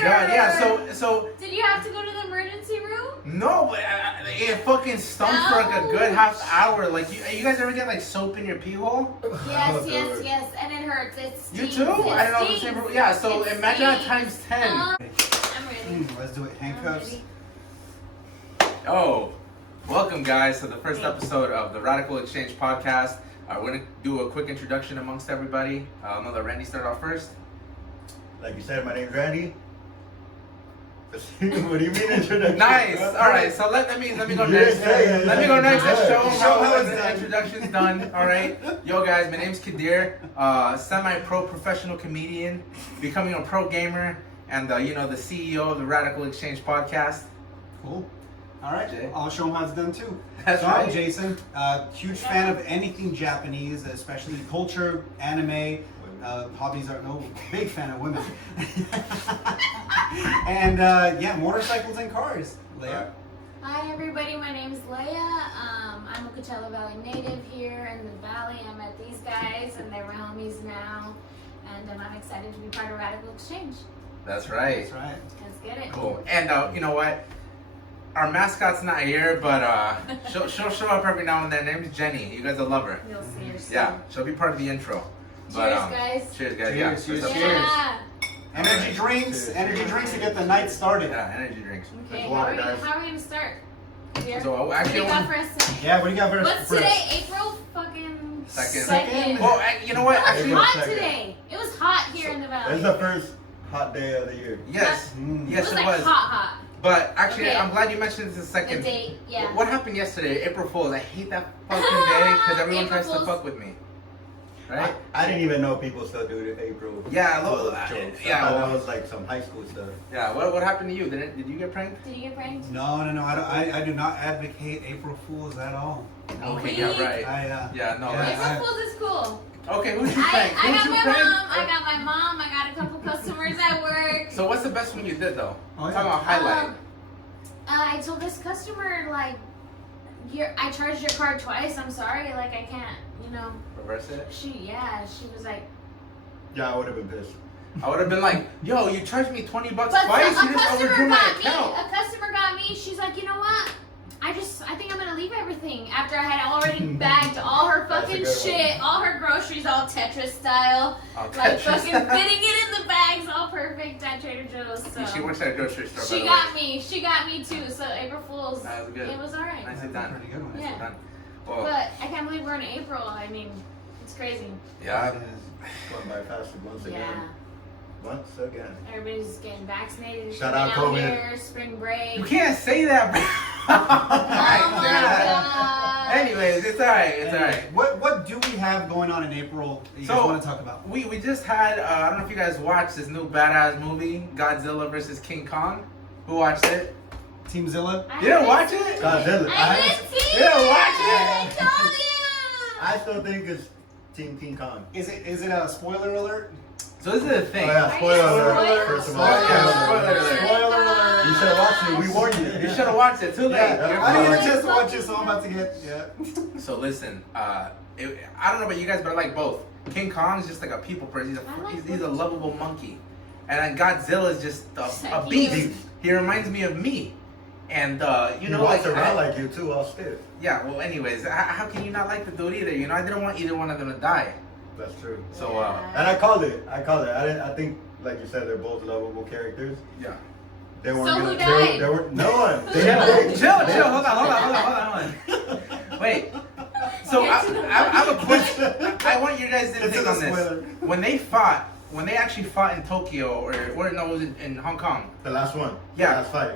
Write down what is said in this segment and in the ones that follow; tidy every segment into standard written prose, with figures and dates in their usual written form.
Yeah. So. Did you have to go to the emergency room? No, but it fucking stunk for like a good half hour. Like you guys ever get like soap in your pee hole? Yes, and it hurts. It stings. You too? I don't know if it's stings. same. Yeah. So It imagine that stings. times 10. I'm ready. Let's do it. Handcuffs. Oh, welcome guys to the first episode of the Radical Exchange podcast. We're gonna do a quick introduction amongst everybody. I'll know that Randy started off first. Like you said, my name's Randy. What do you mean introduction? Nice. All right. So let me go next. Let me go next and show how the introduction's done. All right. Yo guys, my name's Kadir. Semi-pro professional comedian, becoming a pro gamer, and the CEO of the Radical Exchange podcast. Cool. All right, Jay. I'll show him how it's done too. That's so right. I'm Jason. Huge fan of anything Japanese, especially culture, anime. Hobbies are big fan of women. And motorcycles and cars. Leia. Hi everybody, my name is Leia. I'm a Coachella Valley native here in the valley. I met these guys and they're my homies now. And I'm excited to be part of Radical Exchange. That's right. That's right. Let's get it. Cool. And you know what? Our mascot's not here, but she'll show up every now and then. Her name's Jenny. You guys will love her. You'll see her soon. Yeah, she'll be part of the intro. Cheers, But, guys. Cheers, guys. Cheers, cheers, First cheers. episode. Yeah. Energy drinks. Energy drinks to get the night started. Yeah, energy drinks. Okay, That's water, guys. how are we going to start? Here? So What do actually, you got for us today? Yeah, what do you got for us? What's today? April fucking Second. Well, you know what? It was Actually, April hot 2nd. today. It was hot here in the valley. It's the first hot day of the year. yes, Mm. yes, it was it like was. hot. But actually, Okay. I'm glad you mentioned this a The second. date, yeah. What happened yesterday, April Fool's? I hate that fucking day because everyone April tries to Fool's. fuck with me. Right? I didn't even know people still do the April. Yeah, Fool's well, jokes. yeah, I thought well- that was like some high school stuff. Yeah. What happened to you? Did you get pranked? Did you get pranked? No. I do not advocate April Fools at all. Okay. Really? Yeah. Right. Yeah, No. Yeah. that's- April Fool's is cool. Okay. Who'd you I prank? got Who'd you my prank? mom. I got a couple customers at work. So what's the best one you did though? Oh, yeah. Talk about highlight. I told this customer like, I charged your card twice. I'm sorry, like I can't, Reverse it. She was like, Yeah, I would have been pissed. I would have been like, yo, you charged me $20 but twice. a You just overdrew customer my got me. account. A customer got me. She's like, you know what? I think I'm gonna leave everything after I had already bagged all her That's a fucking good one. shit, all her groceries, all Tetris style, Oh, like Tetris. fucking fitting it in the bags, all perfect at Trader Joe's. So She works at a grocery store. she by the got way. me. She got me too. So April Fool's, That was good. it was alright. Nicely done. Pretty good one. Yeah. Nicely done. Well, But I can't believe we're in April. I mean, it's crazy. yeah. Going by fast once again. Yeah. Once again. Everybody's getting vaccinated. Shout being out COVID. Here, spring break. You can't say that, bro. Oh my god. Anyways, it's alright. It's alright. What do we have going on in April that you guys want to talk about? We just had I don't know if you guys watched this new badass movie, Godzilla versus King Kong. Who watched it? Team Zilla? I You didn't haven't watch seen it? Godzilla. I didn't see You didn't it. watch I it? told you. I still think it's Team King Kong. Is it a spoiler alert? So this is the thing. Oh yeah, spoiler Are you alert. spoiled? First of all, Yeah, spoiler alert. Spoiler alert. You should have watched it. We warned you. You should have watched it. Too late. Yeah, I didn't get a fine. chance to watch it, so I'm about to get. Yeah. So listen, I don't know about you guys, but I like both. King Kong's just like a people person. I like He's a both. lovable monkey, and then Godzilla is just a He beast. is. He reminds me of me, and He you know, walks like around like you too, all stiff. yeah. Well, anyways, how can you not like the dude either? You know, I didn't want either one of them to die. That's true. So And I called it. I think, like you said, they're both lovable characters. yeah. They weren't So gonna. who They died? were no one. They Chill, didn't- chill. Hold on. Wait. So Get to the I have a question. I want your guys to This think is a on this. spoiler. When they actually fought in Tokyo or no, it was in Hong Kong. The last one. Yeah. The last fight.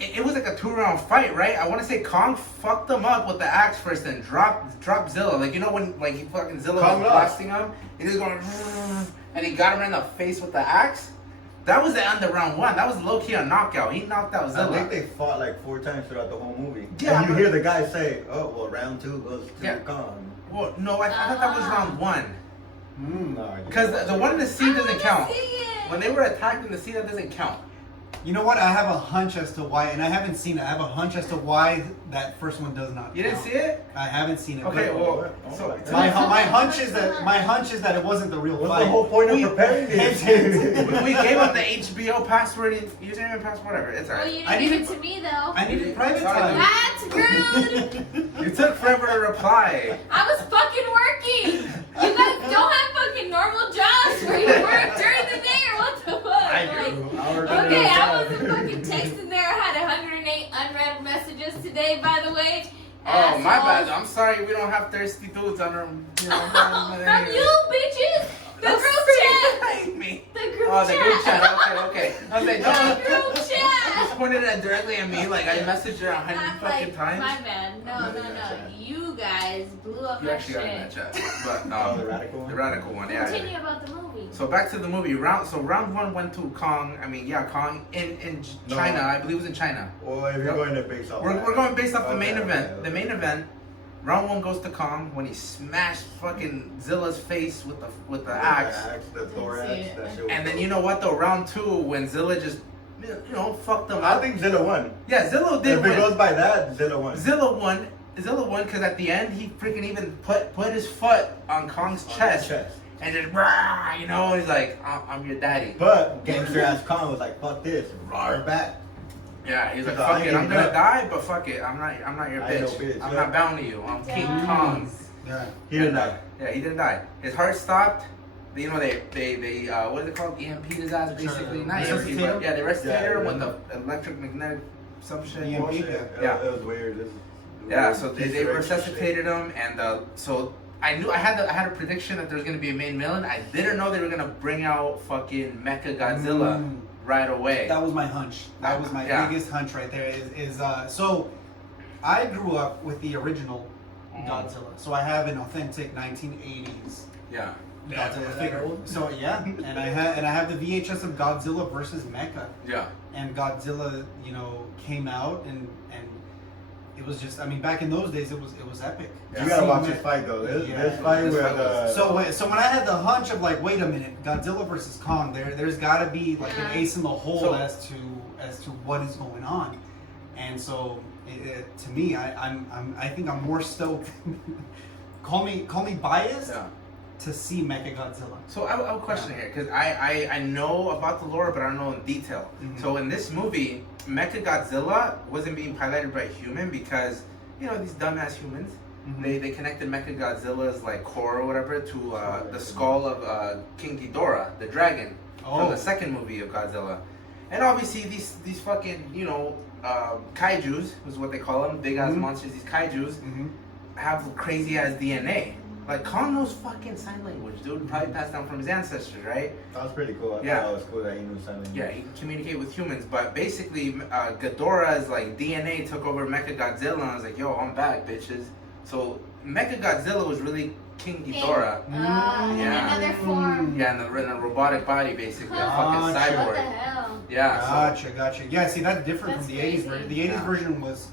It was like a 2-round fight, right? I want to say Kong fucked them up with the axe first and dropped Zilla. Like, you know when like he fucking Zilla Kong was lost. blasting him? He was going and he got him in the face with the axe? That was the end of round 1. That was low-key a knockout. He knocked out I Zilla. think they fought like 4 times throughout the whole movie. Yeah, And you but- hear the guy say, "Oh, well, round 2 goes to Yeah. Kong." Well, no, I thought that was round 1. No, Because the one in the sea I doesn't wanna count. see it. When they were attacked in the sea, that doesn't count. You know what? I have a hunch as to why, and I haven't seen it. I have a hunch as to why that first one does not. You didn't count. see it? I haven't seen it. Okay, but well, so my hunch is that it wasn't the real What's fight. the whole point of preparing this? we gave him the HBO password, username and password, whatever. It's Well, alright. you I didn't give need it to me though. I need private Sorry, time. That's rude. You took forever to reply. I was fucking working. You guys don't have fucking normal jobs where you work during the day or what the fuck? I Like, do. I work on okay, the I outside. wasn't fucking texting there. I had 108 unread messages today, by the way. Oh, my bad. Assholes. I'm sorry we don't have thirsty dudes on our. From you, bitches. The group chat. Me. The group Oh, the chat. group chat. Okay. I was like, The no. group Just chat. pointed it directly at me, like I messaged her 100 Not fucking like, times. my bad. No. You guys blew up You my actually got in that shit. chat, but Oh, the radical one? the radical one, yeah. Continue about the movie. So back to the movie. Round one went to Kong. I mean, yeah, Kong in No. China. I believe it was in China. Well, if you're going to base off We're going based off the main Okay, event. okay, The main event. Round one goes to Kong when he smashed fucking Zilla's face with the axe. The Thor Didn't see axe. it. That shit was And then dope. you know what though? Round two when Zilla just fucked him I up. think Zilla won. Yeah, Zilla did If it win. goes by that, Zilla won. Zilla won because at the end he freaking even put his foot on Kong's chest and just rah, he's like, I'm your daddy. But gangster ass Kong was like, fuck this, roar back. Yeah, he's like, He's fuck like, it, I'm I gonna ain't die, but fuck it, I'm not your I ain't no bitch. bitch, I'm yeah. not bound to you. I'm King Damn. Kong. Yeah. He didn't die. Yeah, he didn't die. His heart stopped. They what is it called? EMP'd his ass basically. Not EMP, Resuscitate but him? yeah, they resuscitated him Yeah, with yeah. the electromagnetic some shit. EMP, bullshit. yeah. Yeah. It was weird. Yeah, so they Easter eggs resuscitated him, and so I knew I had a prediction that there was gonna be a main villain. I didn't know they were gonna bring out fucking Mecha Godzilla right away. That was my hunch. That was my Yeah. biggest hunch right there. So I grew up with the original Godzilla. So I have an authentic 1980s Yeah. Godzilla figure. So yeah, and I have the VHS of Godzilla versus Mecha. Yeah. And Godzilla, came out and it was just, I mean, back in those days it was epic. Yeah. You gotta watch Seeing this fight though. This Yeah. fight This with fight was- So when I had the hunch of like, wait a minute, Godzilla versus Kong, there's got to be like an ace in the hole So- as to what is going on, and so to me, I think I'm more stoked. call me biased Yeah. to see Mecha Godzilla. So I have a question here because I know about the lore, but I don't know in detail. Mhm. So in this movie, Mecha Godzilla wasn't being piloted by a human because these dumbass humans. Mhm. They connected Mecha Godzilla's like core or whatever to the skull of King Ghidorah, the dragon, from Oh. the second movie of Godzilla. And obviously these fucking kaijus is what they call them, big ass Mhm. monsters. These kaijus Mm-hmm. have crazy ass DNA. Like Kong knows fucking sign language, dude. Probably passed down from his ancestors, right? That was pretty cool. I Yeah. thought it was cool that he knew something. Yeah, he can communicate with humans, but basically Ghidorah's like DNA took over Mecha Godzilla, and I was like, yo, I'm back, bitches. So Mecha Godzilla was really King Ghidorah. In Yeah. another form. Yeah, in a robotic body, basically, a fucking Gotcha. What the cyborg. hell? Yeah. So, Gotcha. Yeah, see, that's different That's from the 80s crazy. version. The 80s Yeah. version was,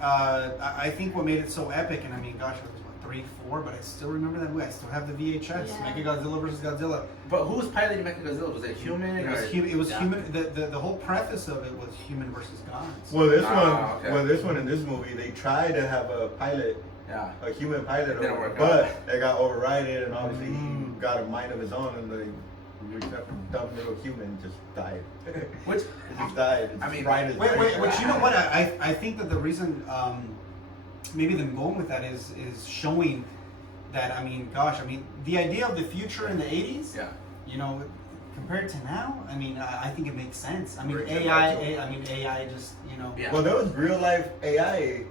I think what made it so epic, and I mean, gosh, it was what, 3, 4, but I still remember that movie. I still have the VHS, Yeah. Mecha Godzilla versus Godzilla. but who was piloting Mecha Godzilla? Was it human? It was, or- it was Yeah. human. The whole preface of it was human versus gods. Well, this Ah, okay. in this movie, they tried to have a pilot, Yeah. a human pilot, It didn't work but out. they got overridden, and obviously Mm. he got a mind of his own, and the dumb little human just died. Which He just died. I mean, right as Wait, which you know what? I think that the reason, maybe them going with that is showing that, I mean, gosh, I mean, the idea of the future in the 80s, yeah. compared to now, I mean, I think it makes sense. I mean, Breaks it AI, down. AI just, Yeah. Well, there was real life AI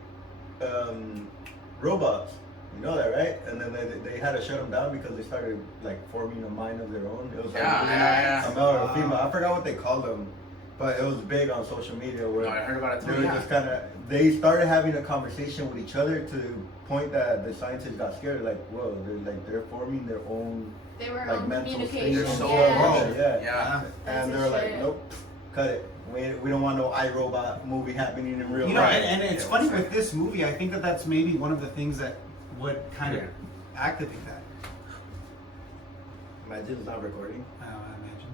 robots. You know that, right? And then they had to shut them down because they started like forming a mind of their own. It was like Yeah. a male or a female. I forgot what they called them, but it was big on social media where No, I heard about it they too. were Yeah. just kind of they started having a conversation with each other to the point that the scientists got scared. Like, whoa, they're forming their own They were like on mental state. communication. They're so yeah. yeah. Yeah. That's And a they're like, shit. nope, cut it. We don't want no iRobot movie happening in real You know, life. and it's Yeah, funny that's with this movie. I think that that's maybe one of the things that would kind of Yeah. activate that. Imagine it's not recording. I imagine.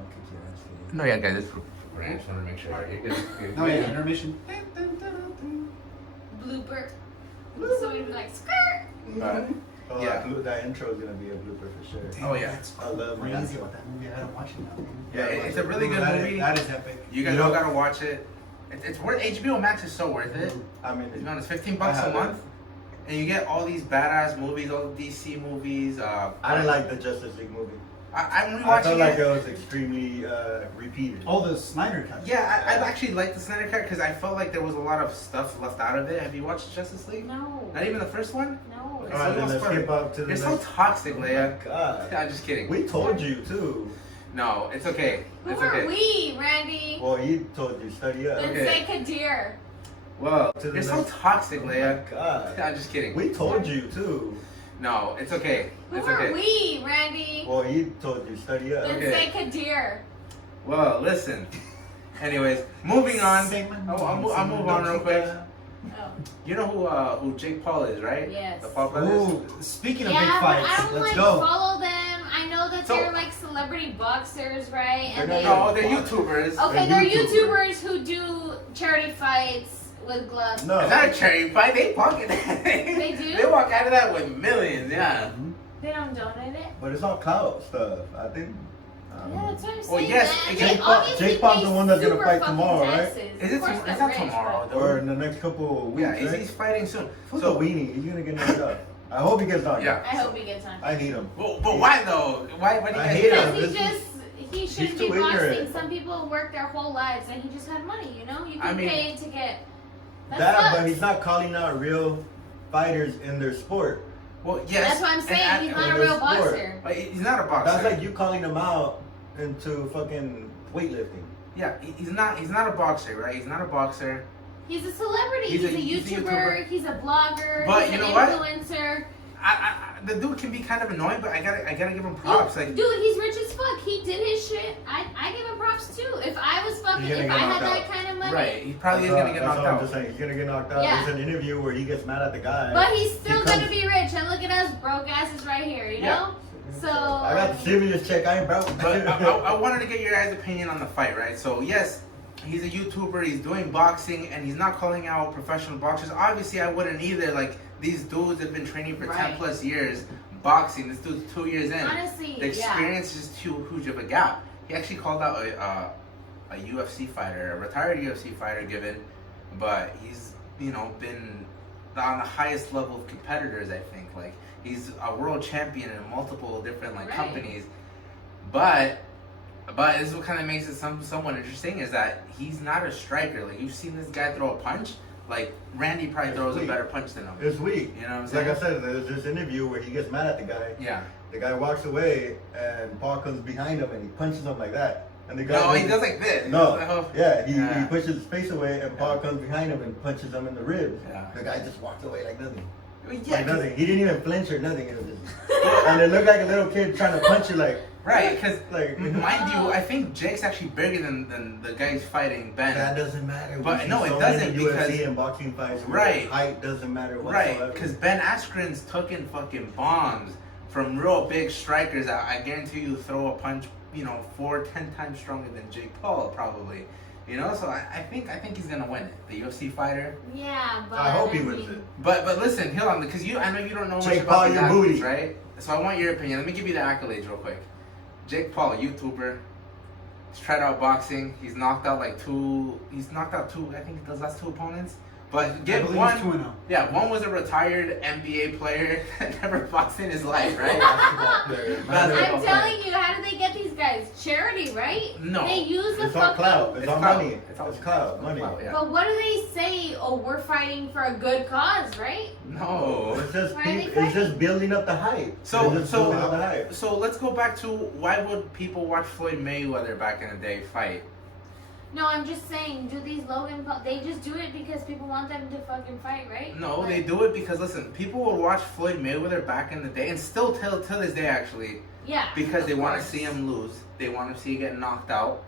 I'll kick your ass for you. No, yeah, guys, this is for I just want to make sure you're good. Oh yeah, intermission. Blooper. So we'd be like, skirt. Oh, Yeah. that intro is gonna be a blooper for sure. Oh, yeah. That's I love crazy Randy. about that movie. I gotta watch it now. Man. Yeah, it's a really good That movie. That is epic. You guys You all know- gotta watch it. It's worth. HBO Max is so worth it. I mean, To be honest, $15 I a have month, and you get all these badass movies, all the DC movies. I didn't like the Justice League movie. I'm rewatching I felt like it. it was extremely repeated. Oh, the Snyder cut. Yeah, I actually liked the Snyder Cut because I felt like there was a lot of stuff left out of it. Have you watched Justice League? No. Not even the first one? No. Okay, Alright, then let's skip up to the You're so next. toxic, Oh my Leia. God. I'm just kidding. We told you too. No, it's okay. Who It's are okay. we, Randy? Well, he told you study up. Then Okay. say Kadir. Well, To the you're so next- toxic, Oh my Leia. God. I'm just kidding. We told you too. No, it's okay. Who It's are okay. we, Randy? Well, he told you study up. Then Okay. say Kadir. Well, listen. Anyways, moving on. Say my I'll move on real quick. Oh. You know who Jake Paul is, right? Yes. The Paul brothers. Ooh, speaking of Yeah, big but fights, I don't let's like go. follow them. I know that So- they're like celebrity boxers, right? And They're they not- No, they're YouTubers. okay, They're they're YouTubers. YouTubers who do charity fights with gloves. No. It's not a charity fight. They pocket that. They do? They walk out of that with millions. Yeah. They don't donate it. But it's all clout stuff. I think. Yeah, that's what I'm saying. Well, yes, man. Jake They Paul- obviously Jake Paul's pay the one that's gonna super fight fucking tomorrow, right? taxes. Is it? Of course It's they're not rich, tomorrow but- though. Or in the next couple of weeks, Yeah, right? he's fighting soon. Who's So- the weenie? He's gonna get knocked out. I hope he gets knocked Yeah. out. I hope he gets on. I hate him. Well, but why though? Why do you I guys hate do him. that? Because he shouldn't too be boxing. ignorant. Some people work their whole lives and he just had money, you know? You I can mean- pay to get That, sucks. but he's not calling out real fighters in their sport. Well, yes. That's what I'm and saying. He's not a in real their sport. boxer. He's not a boxer. That's like you calling him out into fucking weightlifting. Yeah, he's not. He's not a boxer, right? He's not a boxer. He's a celebrity. He's He's, a a YouTuber. YouTuber. He's a blogger. But he's you an know what? influencer. The dude can be kind of annoying, but I gotta give him props. Like, Dude, he's rich as fuck. He did his shit. I give him props too. If I was fucking, He's gonna if get I had knocked that out. kind of money. right? He probably is That's gonna get knocked all I'm out. just saying. He's gonna get knocked out. Yeah. There's an interview where he gets mad at the guy. But he's still He comes- gonna be rich. And look at us, broke asses right here. You Yeah. know. So I got the serious check. I ain't broke. But I wanted to get your guys' opinion on the fight, right? So yes, he's a YouTuber. He's doing boxing, and he's not calling out professional boxers. Obviously, I wouldn't either. Like these dudes have been training for 10 Right. plus years boxing. This dude's 2 years in. honestly, The yeah. experience is too huge of a gap. He actually called out a UFC fighter, a retired UFC fighter, given, but he's been on the highest level of competitors. I think like he's a world champion in multiple different Right. companies, but this is what kind of makes it somewhat interesting is that he's not a striker. Like you've seen this guy throw a punch. Like Randy probably throws a better punch than him. It's weak. You know what I'm saying? Like I said, there's this interview where he gets mad at the guy. Yeah. The guy walks away, and Paul comes behind him and he punches him like that. And the guy No, he does like this. He No, does like, oh. yeah, he Yeah. pushes his face away, and Paul comes behind him and punches him in the ribs. Yeah. The guy just walked away like nothing. Yeah, Like nothing. He didn't even flinch or nothing. It was just, and it looked like a little kid trying to punch you, like right, because like mind you, I think Jake's actually bigger than the guy who's fighting Ben. that doesn't matter. We But see no, it so doesn't many UFC because- and boxing fights. where Right. height doesn't matter Right, whatsoever. because Ben Askren's taking fucking bombs from real big strikers. I guarantee you throw a punch, 4-10 times stronger than Jake Paul probably. So I think he's gonna win it. The UFC fighter. Yeah, but I hope he mean, wins it. But listen, hold on, because I know you don't know much Jake about Paul, these your athletes, booty. right? So I want your opinion. Let me give you the accolades real quick. Jake Paul, YouTuber. He's tried out boxing. He's knocked out two. I think those last two opponents. But I get believe one. it's 2-0. Yeah, one was a retired NBA player that never boxed in his life, right? Basketball player. Basketball I'm telling you, how do they get these guys? Charity, right? No. They use the It's all fuck clout. up. It's It's all clout. money. It's all- It's clout. Money. Yeah. But what do they say? Oh, we're fighting for a good cause, right? No. It's just Why are they it's just fighting? building up the hype. So- It's just building up the hype. So let's go back to why would people watch Floyd Mayweather back in the day fight? No, I'm just saying, do these Logan Paul, they just do it because people want them to fucking fight, right? No, Like, they do it because listen, people would watch Floyd Mayweather back in the day, and still till this day actually, Yeah. because they of want to course. see him lose. They want to see him get knocked out.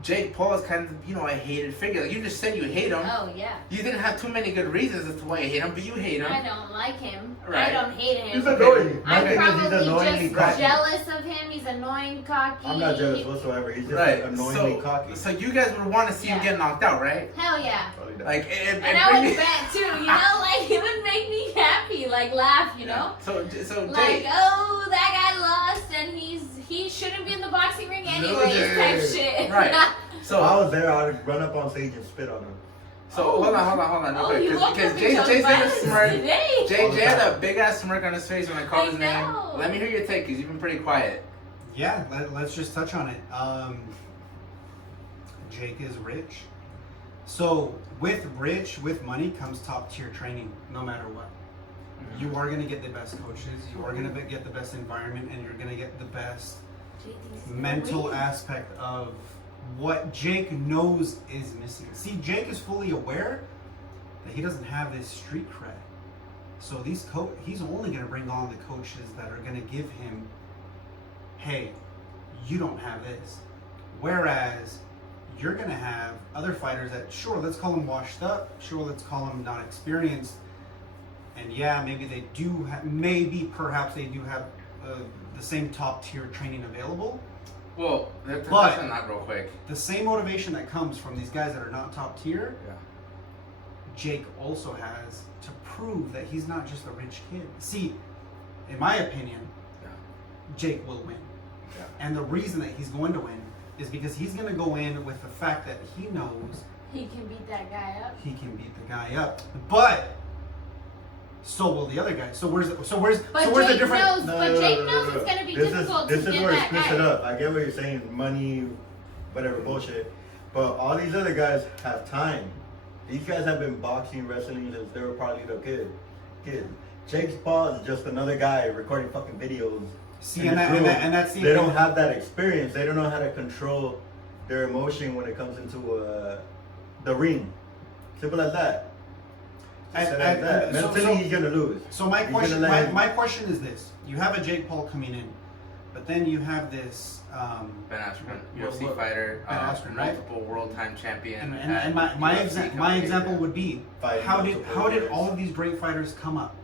Jake Paul is kind of, a hated figure. Like you just said you hate him. Oh, yeah. You didn't have too many good reasons as to why you hate him, but you hate him. I don't like him. Right. I don't hate him. He's annoying. My I'm thing is he's probably annoyingly just cocky. jealous of him. He's annoying, cocky. I'm not jealous whatsoever. He's just Right. annoyingly cocky. So you guys would want to see him Yeah. get knocked out, right? Hell yeah. Probably not. Like, And I would bet too, like it would make me happy, like laugh, So Like, Jake. oh, that guy lost and he shouldn't be in the boxing ring anyways, type shit. Right. If So I was there, I'd run up on stage and spit on him. hold on. Oh, Okay, you love because Jay's Jay's had a smirk. today. Jay had a big ass smirk on his face when I called I his name. know. Let me hear your take, because you've been pretty quiet. Yeah, let's just touch on it. Jake is rich. So with money comes top tier training, no matter what. You are going to get the best coaches, you are going to get the best environment, and you're going to get the best mental aspect of what Jake knows is missing. See, Jake is fully aware that he doesn't have this street cred. So he's only going to bring on the coaches that are going to give him, hey, you don't have this. Whereas you're going to have other fighters that, sure, let's call them washed up, sure, let's call them not experienced, and yeah, maybe they do perhaps they do have the same top tier training available. Well, let's But- touch on that real quick. The same motivation that comes from these guys that are not top tier, Yeah. Jake also has to prove that he's not just a rich kid. See, in my opinion, Yeah. Jake will win. Yeah. And the reason that he's going to win is because he's going to go in with the fact that he knows He can beat that guy up. he can beat the guy up. But so will the other guy. So where's the But difference? Jake knows. But Jake knows it's gonna be difficult This to is get where it that splits guy. it up. I get what you're saying, money, whatever bullshit. But all these other guys have time. These guys have been boxing, wrestling since they were probably the kids. Jake Paul is just another guy recording fucking videos. See, in and, his that, room. and that's the They don't have that experience. They don't know how to control their emotion when it comes into the ring. Simple as that. Mentally, he's gonna lose. So my He's question, gonna let him- my question is this: you have a Jake Paul coming in, but then you have this. Ben Askren, Well, UFC look, fighter, Ben Askren, right? multiple world time champion. And my example would be Fighting how did multiple fighters. all of these great fighters come up?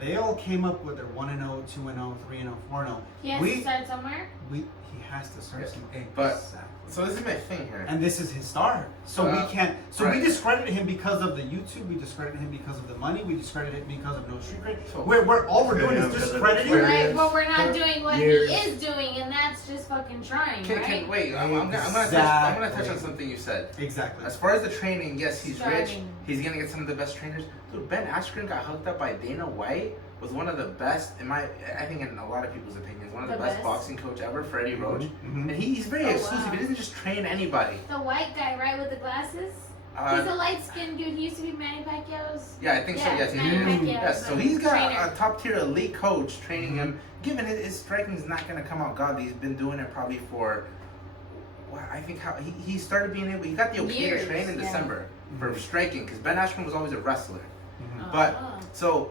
They all came up with their 1-0, 2-0, 3-0, 4-0. He has to start somewhere. He has to start Yeah. something. But- Exactly. So this is my thing here. And this is his star. So we can't. So right. we discredit him because of the YouTube. We discredit him because of the money. We discredit it because of no street cred. So- We're all we're doing Yeah, is because of discrediting. the Right, but we're not doing what years. he is doing, and that's just fucking trying, right? Wait, I'm gonna touch on Exactly. something you said. Exactly. As far as the training, yes, he's rich. Starting. He's gonna get some of the best trainers. Dude, Ben Askren got hooked up by Dana White with one of the best, I think in a lot of people's opinions, one of the, The best best? boxing coach ever, Freddie Roach. Mhm. And he's very Oh, exclusive. wow. He doesn't just train anybody. The white guy, right, with the glasses? He's a light-skinned dude. He used to be Manny Pacquiao's. Yeah, I think so. Yeah, Yes, Manny Pacquiao. yes. So he's got trainer. a top tier elite coach training him. Given his striking is not going to come out godly. He's been doing it probably for. Well, I think he started being able. He got the okay to Years, train in yeah. December for striking because Ben Askren was always a wrestler. Mhm. But Oh. so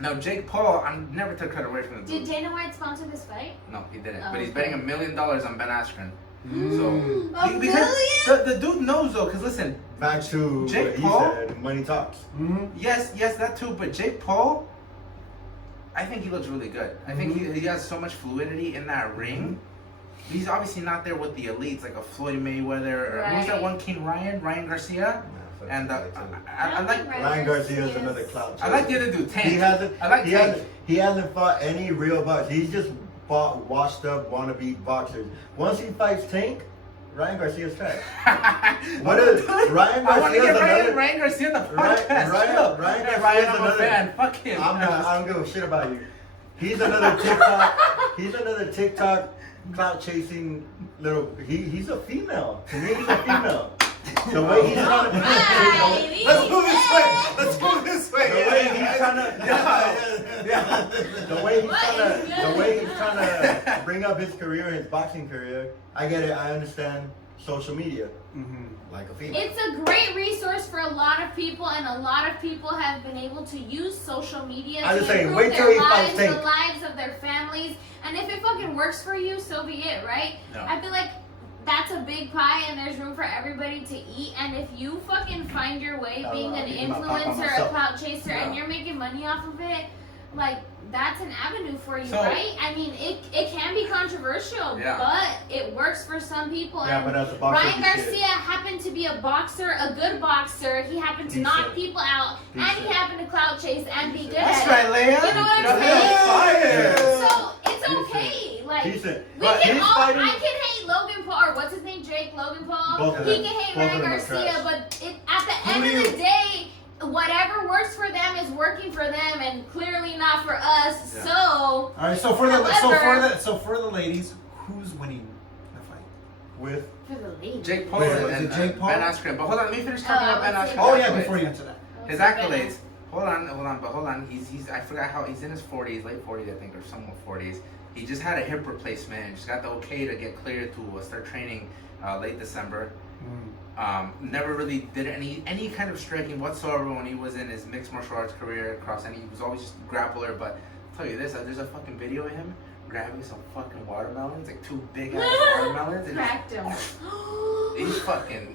now Jake Paul, I'm never took credit away from the Did dude. Dana White sponsor this fight? No, he didn't. Oh, But he's okay. betting $1 million on Ben Askren. Mm. A Because million? the dude knows though. Because listen, Back to Jake what he Paul? said, money talks. Mhm. yes, that too. But Jake Paul, I think he looks really good. I think he has so much fluidity in that ring. He's obviously not there with the elites like a Floyd Mayweather or who's that Right. one King Ryan Garcia. And I don't like think Ryan Garcia is Yes. another clout. I like the other dude Tank. He hasn't. I like he Tank. hasn't. He hasn't fought any real boxers. He's just fought washed up wannabe boxers. Once he fights Tank, Ryan Garcia's trash. What is Ryan I want to Garcia's get another? Ryan Garcia on the Ryan- podcast. Ryan- Chill. Ryan Hey, Garcia's Ryan, I'm a another- fan. Fuck him. I'm not. I don't give a shit about you. He's another TikTok. He's another TikTok clout chasing little. He's a female. To me, he's a female. The way he's trying to. Right. Let's move this way. Let's move this way. The way he's trying to, the way he's trying to bring up his career, his boxing career. I get it. I understand social media, Mhm. like a female. It's a great resource for a lot of people, and a lot of people have been able to use social media I'm to just saying, improve wait till their he fights lives, Tank. the lives of their families. And if it fucking works for you, so be it, right? Yeah. I feel like that's a big pie and there's room for everybody to eat. And if you fucking find your way being an influencer, a clout chaser, and you're making money off of it, like, that's an avenue for you, right? I mean, it can be controversial, but it works for some people. Yeah, and but as a boxer, Ryan Garcia happened to be a boxer, a good boxer. He happened to knock people out, and he happened to clout chase and be good That's at right, it. Leia. You know what I'm saying? So it's okay. Like, we can all, I can hate Logan Paul, or what's his name, Logan Paul. He can hate Ryan Garcia, but at the end of the day, whatever works for them is working for them, and clearly not for us. So, all right. So for the ladies, who's winning the fight? With for the ladies. Jake Paul Wait, and Jake Paul? Ben Askren. But hold on, let me finish talking about Ben Askren. Oh yeah, before you answer that. His accolades. Hold on. He's I forgot how he's in his 40s, late 40s, I think, or somewhat 40s. He just had a hip replacement and just got the okay to get cleared to start training late December. Never really did any kind of striking whatsoever when he was in his mixed martial arts career across any. He was always just a grappler. But I'll tell you this, there's a fucking video of him grabbing some fucking watermelons, like 2 big ass watermelons. And cracked him.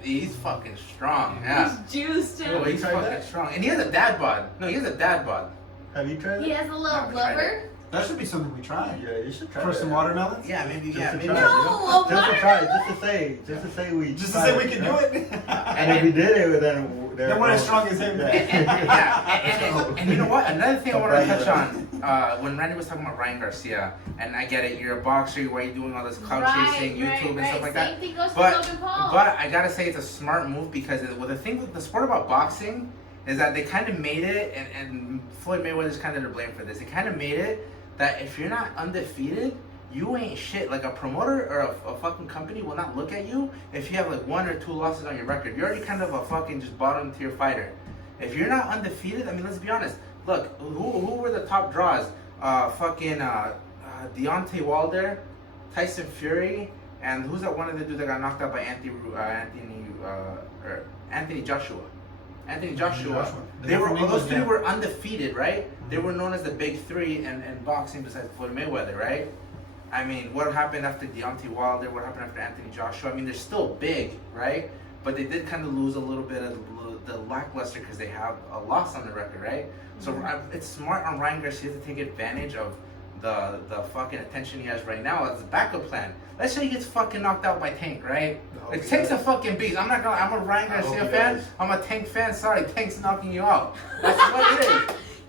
He's fucking strong. Yeah. He's juiced him. Oh, he's fucking strong. And he has a dad bod. No, he has a dad bod. Have you tried it? He has a little blubber. That should be something we try. Yeah, you should try For it. some watermelons? Yeah, maybe. Just Maybe. to try, No, just to try, just to say we can do it. And if we did it, then we're as strong as him. And you know what? Another thing I want to touch on, when Randy was talking about Ryan Garcia, and I get it, you're a boxer, why you're doing all this clout chasing, YouTube and stuff like that. Same thing goes But for Logan Paul. I gotta say it's a smart move because the thing with the sport about boxing is that they kind of made it, and Floyd Mayweather's kind of to blame for this. They kind of made it that if you're not undefeated, you ain't shit. Like a promoter or a fucking company will not look at you if you have like 1 or 2 losses on your record. You're already kind of a fucking just bottom tier fighter. If you're not undefeated, I mean, let's be honest. Look, who were the top draws? Deontay Wilder, Tyson Fury, and who's that one of the dudes that got knocked out by Anthony Joshua? Anthony Joshua. Those 3 were undefeated, right? They were known as the big 3 in boxing besides Floyd Mayweather, right? I mean, what happened after Deontay Wilder? What happened after Anthony Joshua? I mean, they're still big, right? But they did kind of lose a little bit of the lackluster because they have a loss on the record, right? So it's smart on Ryan Garcia to take advantage of the fucking attention he has right now as a backup plan. Let's say he gets fucking knocked out by Tank, right? Like Tank's a fucking beast. I'm a Ryan Garcia fan. I'm a Tank fan. Sorry, Tank's knocking you out. That's what it is.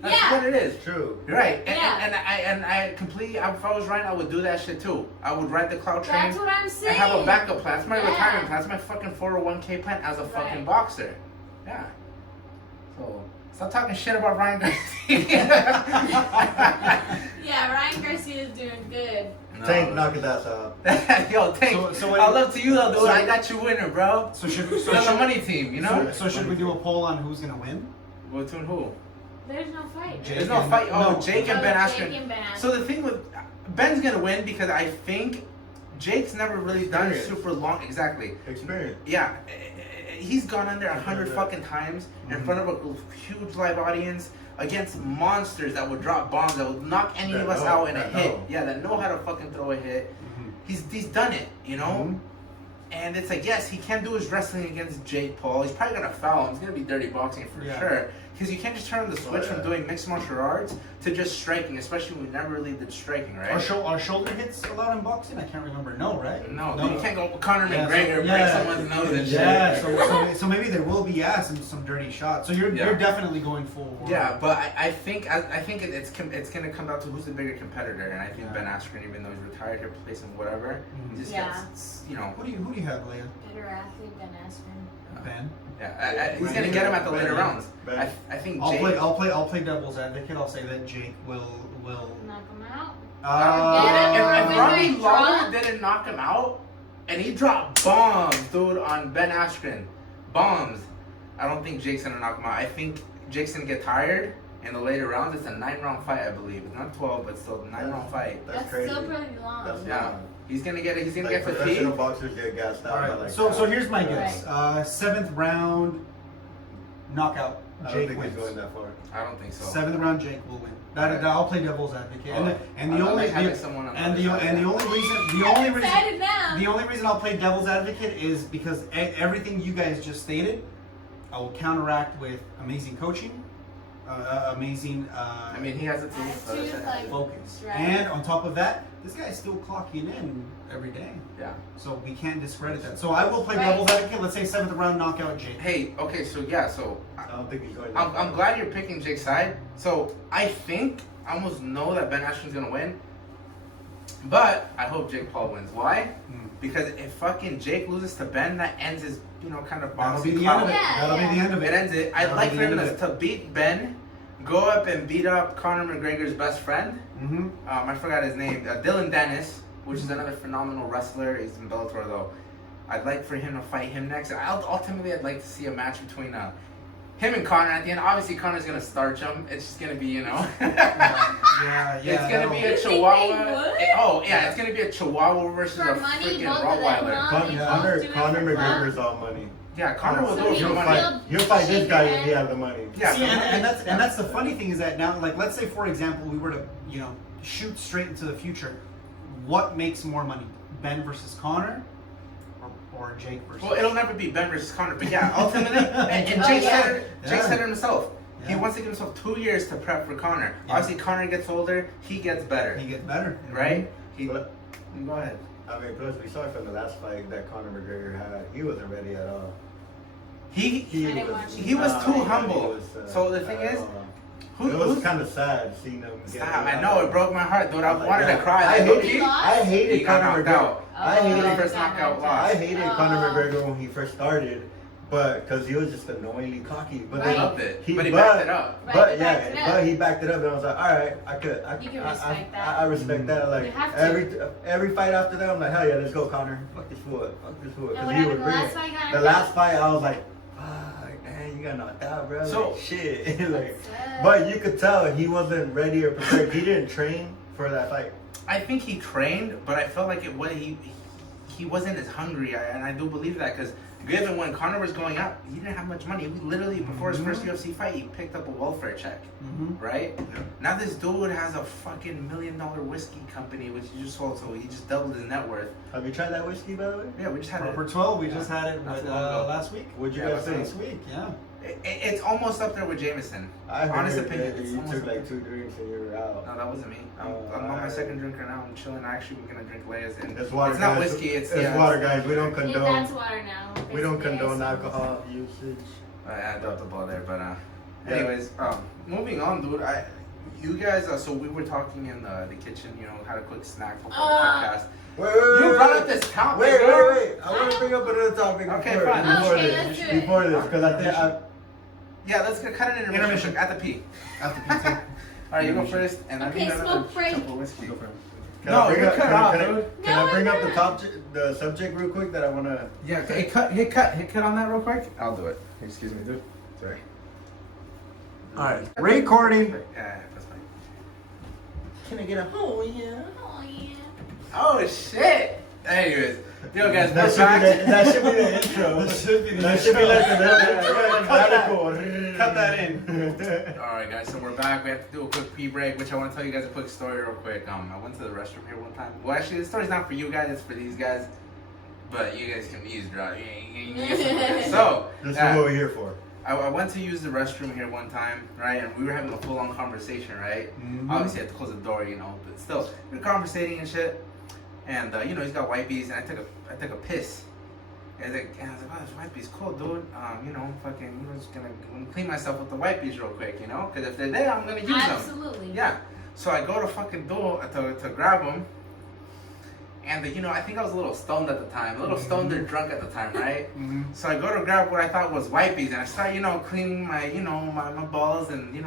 That's what it is. True. Right. And I completely, if I was Ryan, I would do that shit too. I would ride the cloud train. That's what I'm saying. And have a backup plan. That's my retirement plan. That's my fucking 401k plan as a fucking boxer. Yeah. So stop talking shit about Ryan Garcia. Yeah, Ryan Garcia is doing good. Tank, knock his ass out. Yo, Tank. So I love to you though, dude. I got you winner, bro. So should we? You're on the money team, you know. So should we do a poll on who's gonna win? Between who? There's no fight. There's no fight. Jake and Ben Askren. Jake and Ben Askren. So the thing with Ben's gonna win because I think Jake's never really done super long. Exactly. Experience. Yeah, he's gone under 100 fucking times in front of a huge live audience against monsters that would drop bombs that would knock any of us out in a hit. Yeah, that know how to fucking throw a hit. He's done it, you know. And it's like, yes, he can do his wrestling against Jake Paul. He's probably gonna foul him. He's gonna be dirty boxing for sure. Because you can't just turn on the switch from doing mixed martial arts to just striking, especially when we never really did striking, right? Are shoulder hits allowed in boxing? I can't remember. No, right? No. You can't go Conor McGregor break someone's nose and shit. Yeah, so maybe there will be some dirty shots. So you're definitely going forward. Yeah, but I think it's gonna come down to who's the bigger competitor, and I think Ben Askren, even though he's retired, he'll play some whatever. He just gets, you know. Who do you have, Leia? Better athlete, Ben Askren. Ben. Yeah, he's gonna get him at the later rounds. I think Jake. I'll play devil's advocate. I'll say that Jake will knock him out. If Robbie Lawler didn't knock him out, and he dropped bombs, dude, on Ben Askren, bombs, I don't think Jake's gonna knock him out. I think Jake's gonna get tired in the later rounds. It's a 9-round fight, I believe. It's not 12, but still a 9-round fight. That's crazy. still pretty long. Yeah. He's gonna get Professional fatigued. boxers get gassed out. All right. So here's my guess. 7th round knockout. Jake wins. Going that far. I don't think so. 7th round, Jake will win. I'll play devil's advocate. And the only reason I'm excited now. the only reason I'll play devil's advocate is because everything you guys just stated, I will counteract with amazing coaching, amazing. I mean, he has a team. Focus, Right. and on top of that, this guy's still clocking in every day. Yeah. So we can't discredit that. So I will play devil's advocate. Let's say 7th round knockout Jake. Hey, okay, so yeah, so I don't think he's going. I'm glad you're picking Jake's side. So I think I almost know that Ben Askren's gonna win, but I hope Jake Paul wins. Why? Because if fucking Jake loses to Ben, that ends his kind of That'll be boxing the end of it. Yeah, That'll be the end of It it. ends it. I'd That'll like be for the him end of to beat Ben, go up and beat up Conor McGregor's best friend. Mm-hmm. I forgot his name. Dylan Dennis, which is another phenomenal wrestler. He's in Bellator though. I'd like for him to fight him next. Ultimately, I'd like to see a match between him and Conor at the end. Obviously, Conor's gonna starch him. It's just gonna be, Yeah. it's gonna be a You think Chihuahua. they would? It's gonna be a Chihuahua versus For a money, freaking both of them Rottweiler. want- Conor do it Conor for fun. McGregor's all money. Yeah, Conor will So do it for he'll money. He'll fight this shake guy your if he hand. has the money. Yeah, See, for money. and that's the funny thing is that now, like, let's say for example, we were to shoot straight into the future. What makes more money, Ben versus Conor, or Jake versus? Well, it'll never be Ben versus Conor, but yeah, ultimately, and Oh, Jake yeah. said it himself. He Yeah. wants to give himself 2 years to prep for Conor. Yeah. Obviously, Conor gets older, he gets better, He gets better, right? He But- go ahead. I mean, plus we saw from the last fight that Conor McGregor had, he wasn't ready at all. He I didn't watch it. he was too he humble. was, So the thing at is, all. who It was who's kind of sad seeing him. stop? I know it broke my heart, dude. I Like wanted that. to cry. I Like, hated, he I hated he got Conor knocked McGregor. out. I hated The first knockout loss. I hated Conor McGregor when he first started, but because he was just annoyingly cocky. But Right. I then loved it, he but he backed it up. Right, But he backed it up. but he backed it up, and I was like, all right, You can respect that. I respect that. Like You have to. every fight after that, I'm like, hell yeah, let's go, Conor. Fuck this fool. Fuck this fool. And 'Cause what he happened was the brilliant. last fight? Got The knocked last fight, I was like, fuck, man, you got knocked out, bro. So- Like, shit. Like, Sad. but you could tell he wasn't ready or prepared. He didn't train for that fight. I think he trained, but I felt like he wasn't as hungry, and I do believe that because given when Conor was going up, he didn't have much money. He literally before his first UFC fight, he picked up a welfare check, right? Yeah. Now this dude has a fucking $1 million whiskey company, which he just sold, so he just doubled his net worth. Have you tried that whiskey, by the way? Yeah, we just had Proper it. 12. We Yeah. just had it Not with, too long ago. last week. What'd you Yeah, guys think? Last week, yeah. It's almost up there with Jameson. I heard Honest that opinion, it's you almost took up like there. 2 drinks and you were out. No, that wasn't me. I'm on my second drink right now. I'm chilling. Actually, we're gonna drink Leia's, and It's water, it's not guys. whiskey. It's water, guys. We don't Yeah, condone. that's water now. We don't Basically, condone I alcohol usage. I dropped the ball there, but Yeah. anyways, moving on, dude. You guys, so we were talking in the kitchen. Had a quick snack before the podcast. Wait, You brought up this topic. Wait. girl. I want to bring up another topic Okay, before, fine. before Okay, this. let's do it. Before this, because I think Yeah, let's cut it in intermission at the P. At the pizza. All right, you go first, and I Okay, need another smoke break. cup of whiskey. Go first. Can No, I bring you're up, cut can, off, can I, dude. can No, I bring I'm up not. the subject real quick that I want to? Yeah, hit cut on that real quick. I'll do it. Excuse me, dude. Sorry. All right, recording. Yeah, that's fine. Can I get a oh yeah? Oh, yeah. Oh shit. Anyways, yo guys, That we're should, back. that should be the intro. That should be the That should be like the Cut that in. All right, guys. So we're back. We have to do a quick pee break, which I want to tell you guys a quick story real quick. I went to the restroom here one time. Well, actually, the story's not for you guys. It's for these guys. But you guys can eavesdrop. So This is what we're here for. I went to use the restroom here one time, right? And we were having a full-on conversation, right? Obviously, I had to close the door, but still, we were conversating and shit. And he's got wipies, and I took a piss. And I was like, oh, this wipeys cool, dude. Just gonna clean myself with the wipies real quick, because if they're there, I'm gonna use them. Absolutely. Yeah. So I go to fucking door to grab them. And I think I was a little stoned at the time, a little stoned or drunk at the time, right? So I go to grab what I thought was wipies, and I start, cleaning my, my balls, and You're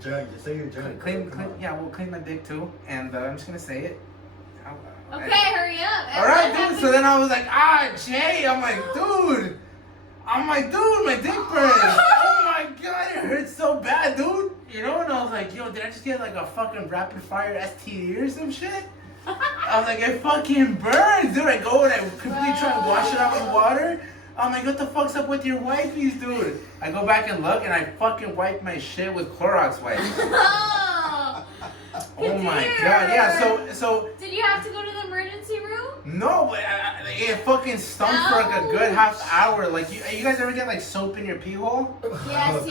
drunk. Just say you're drunk. clean, we'll clean my dick too. And I'm just gonna say it. Okay, hurry up. All right, dude. So then I was like, Jay. I'm like, dude, my dick burns. Oh my god, it hurts so bad, dude. And I was like, yo, did I just get like a fucking rapid fire STD or some shit? I was like, it fucking burns, dude. I go and I quickly try to wash it out with water. I'm like, what the fuck's up with your wipies, dude? I go back and look, and I fucking wipe my shit with Clorox wipes. Oh Oh my god, yeah. So did you have to go to the emergency room? no, but it fucking stunk for like a good half hour. Like you guys ever get like soap in your pee hole? Yes,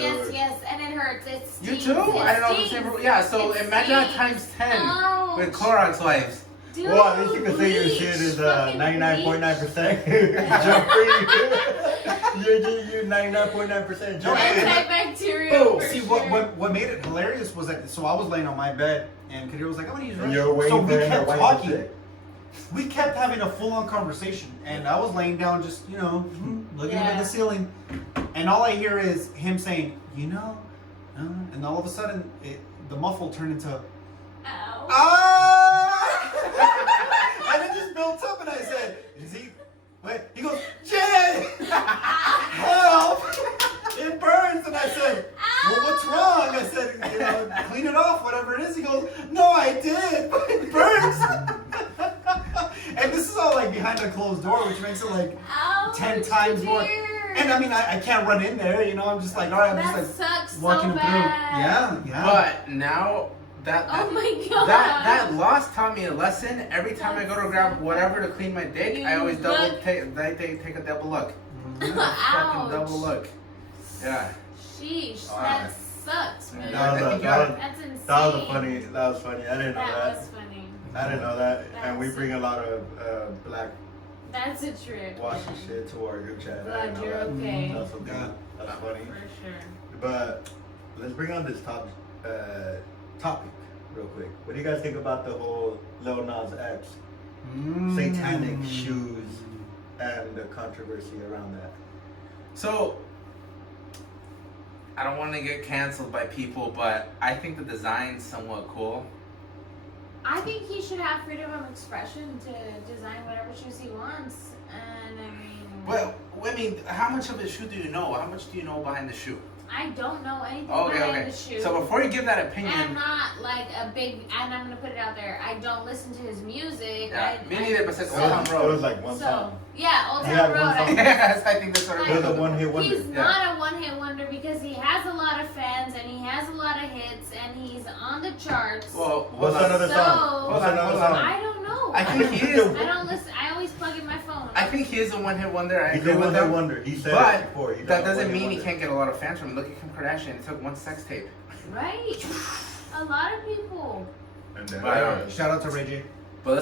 and it hurts. It stings. You too? I don't know if it's Stings. ever. Yeah, so It imagine that stings. times 10 Ouch. with Clorox wipes. Dude, Well, at least you can say your bleach. shit is Fucking 99.9% jump free. You're 99.9% jump free. Antibacterial. See, what made it hilarious was that, so I was laying on my bed, and Kadir was like, I'm gonna use And restroom. you're waiting So we for him to kept wipe talking. his dick. We kept having a full-on conversation, and I was laying down just, looking up at the ceiling, and all I hear is him saying, and all of a sudden, the muffle turned into, Ow. ah! And it just built up, and I said, is he, wait, he goes, Jay, help, it burns, and I said, well, what's wrong? I said, clean it off, whatever it is. He goes, no, I did, but it burns. And this is all like behind a closed door, which makes it like Ouch, 10 times more. dear. And I mean, I can't run in there, I'm just like, all right, I'm That just like sucks walking so him bad. through. Yeah. But now Oh my god. that loss taught me a lesson. Every time I go to grab whatever to clean my dick, I always take a double look. Fucking Ouch. double look. Yeah. Sheesh, Alright. that sucks, man. That's insane. That was funny. I didn't know That that. was funny. I didn't know that. And we That's- bring a lot of black That's a trip. washy shit to our group chat. I Glad didn't know you're that. okay. That's okay. That's funny. For sure. But let's bring on this topic real quick. What do you guys think about the whole Lil Nas X satanic shoes and the controversy around that? So, I don't want to get canceled by people, but I think the design's somewhat cool. I think he should have freedom of expression to design whatever shoes he wants. And I mean, Well, how much of the shoe do you know? How much do you know behind the shoe? I don't know anything Okay, behind okay. the shoe. So before you give that and I'm opinion, not like a big, and I'm gonna put it out there. I don't listen to his music. yeah, me neither, but it's It Old Town was Road. like one So song. yeah, Old He Town had Road. one song. Yes, I think that's what It was a it is. one-hit wonder. He's not a one-hit wonder because he has a lot of fans and he has a lot of hits and he's on the charts. Well, What's hold on. another So- song? What's Hold on, another hold on. song? I don't know. I think he is. I don't listen. I always plug in my phone. I think he is a one-hit wonder. I He's agree a with one-hit him. wonder. He said But it before. that doesn't mean he can't get a lot of fans from him. Look at Kim Kardashian. It took one sex tape. Right. A lot of people. And then, But, Shout out to Ray J. But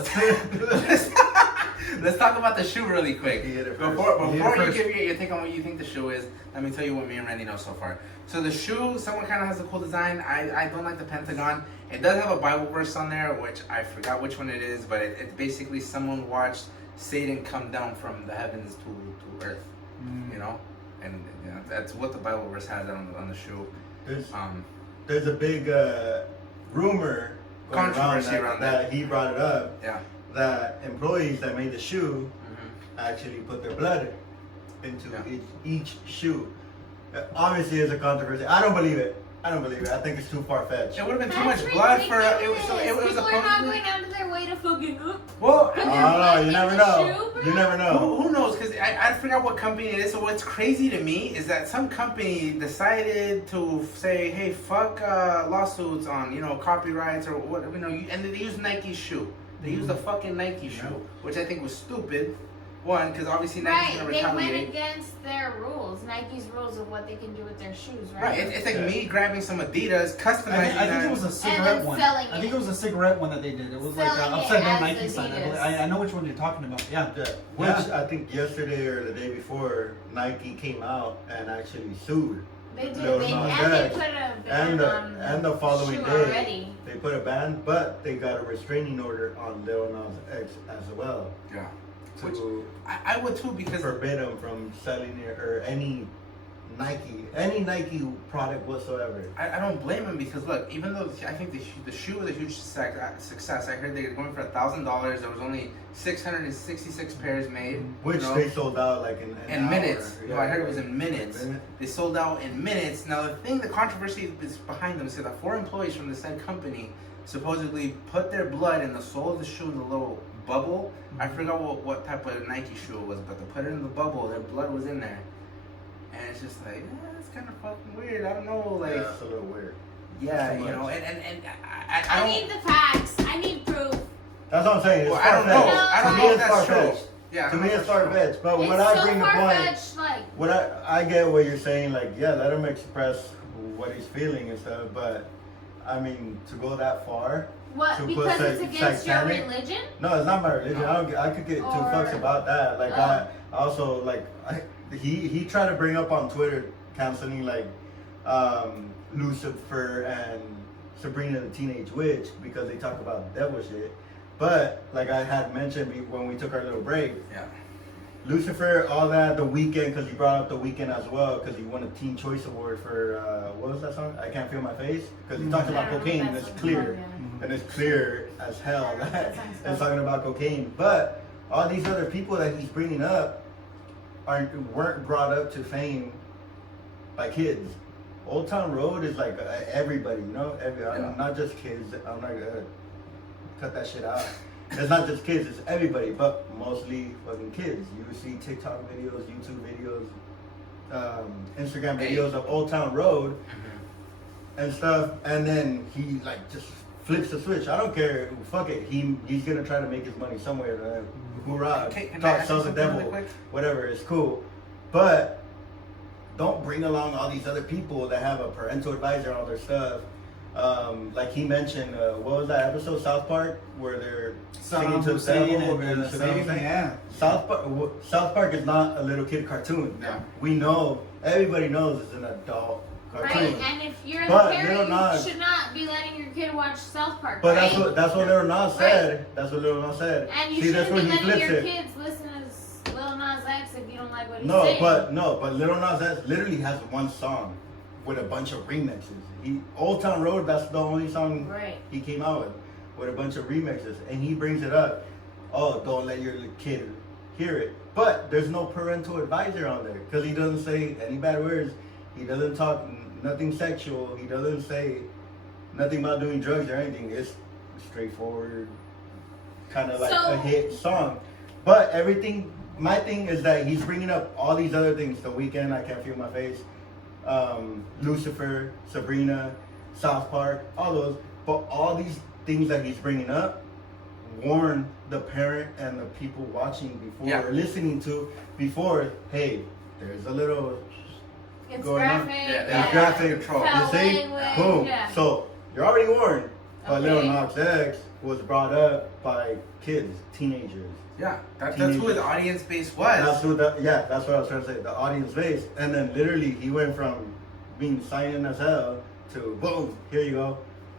let's talk about the shoe really quick. He hit it first. Before He hit it you first. give your take on what you think the shoe is, let me tell you what me and Randy know so far. So the shoe, someone kind of has a cool design. I don't like the pentagon. It does have a Bible verse on there, which I forgot which one it is, but it's basically someone watched Satan come down from the heavens to earth, and that's what the Bible verse has on the shoe. There's a big rumor going Controversy around around that he brought it up. Yeah. That employees that made the shoe Mm-hmm. actually put their blood into Yeah. each shoe. Obviously, it's a controversy. I don't believe it. I think it's too far fetched. It would have been too That's much blood for ridiculous. it was People a are not going out of their way to fucking well. Put I their don't know. blood You in never the know. shoe, bro? You never know. Who knows? Because I forgot what company it is. So what's crazy to me is that some company decided to say, "Hey, fuck lawsuits on copyrights or what and they use Nike's shoe. They used a fucking Nike shoe, which I think was stupid. One, because obviously Nike's Right, gonna they retaliate. went against their rules, Nike's rules of what they can do with their shoes, right? Right, it's like me grabbing some Adidas, customizing I think it was a cigarette one. selling I think it. it was a cigarette one that they did. It was like Selling an it upside down as Nike sign. Adidas. I know which one you're talking about. Yeah. Yeah. Which I think yesterday or the day before, Nike came out and actually sued. They did. Lil They, Nas and they X. put a ban on And the following shoe day, already. they put a ban, but they got a restraining order on Lil Nas X as well Yeah, to which I would too because forbid him from selling it or any Nike product whatsoever. I don't blame him because look, even though I think the shoe was a huge success, I heard they were going for $1,000. There was only 666 pairs made, Which they sold out like in in an minutes. hour. No, I heard it was in minutes. Minute? They sold out in minutes. Now the controversy is behind them. So that 4 employees from the said company supposedly put their blood in the sole of the shoe in the little bubble. I forgot what type of Nike shoe it was, but they put it in the bubble. Their blood was in there. And it's just like, it's kind of fucking weird. I don't know, like, Yeah, it's a little weird. yeah, Too you know, much. and I I don't. need the facts. I need proof. That's what I'm saying. It's Well, I don't know. far-fetched. I don't To know me, if it's that's true. far-fetched. Yeah. To me, it's far-fetched. But It's when I so bring the point, far-fetched, like. what I get what you're saying. Like, yeah, let him express what he's feeling and stuff. But I mean, to go that far. What? To Because put it's against your satanic- religion? No, it's not my religion. I could get two Or- fucks about that. Like, I also like he tried to bring up on Twitter canceling like Lucifer and Sabrina the Teenage Witch because they talk about devil shit. But like I had mentioned when we took our little break, Yeah. Lucifer, all that, The Weeknd, because he brought up The Weeknd as well, because he won a Teen Choice Award for, what was that song? I Can't Feel My Face? Because he talks about cocaine, and it's clear. And it's clear as hell that it's talking about cocaine. But all these other people that he's bringing up weren't brought up to fame by kids. Old Town Road is like everybody, you know? Not just kids. I'm not gonna cut that shit out. It's not just kids, it's everybody, but mostly fucking kids. You see TikTok videos, YouTube videos, Instagram videos of Old Town Road and stuff, and then he like just flips the switch. I don't care, fuck it. He's gonna try to make his money somewhere. Hoorah! Sells the devil, whatever. It's cool, but don't bring along all these other people that have a parental advisor on their stuff. Like he mentioned, what was that episode, South Park, where they're singing to the devil and Saddam Hussein? Yeah. South Park is not a little kid cartoon. Yeah. We know, everybody knows it's an adult cartoon. Right, and if you're the But parent, Lil Nas- you should not be letting your kid watch South Park, But right? that's what Lil Nas said. That's what Lil Nas said. And you See, that's shouldn't when be he letting flips your it. kids listen to Lil Nas X if you don't like what he's No, saying. but Lil Nas X literally has one song with a bunch of remixes. Old Town Road, that's the only song Right. he came out with a bunch of remixes, and he brings it up. Oh, don't let your kid hear it. But there's no parental advisor on there because he doesn't say any bad words. He doesn't talk nothing sexual. He doesn't say nothing about doing drugs or anything. It's straightforward, kind of like a hit song. But everything, my thing is that he's bringing up all these other things. The Weeknd, I Can't Feel My Face, Lucifer, Sabrina, South Park, all those. But all these things that he's bringing up warn the parent and the people watching before or listening to before, hey, there's a little It's going graphic. on. Yeah, It's graphic. Control. You see? Language, Boom. yeah. So you're already warned. But Okay. Lil Nas X was brought up by kids, teenagers. Yeah, that's who the audience base was. That's what I was trying to say. The audience base, and then literally he went from being silent as hell to boom, here you go.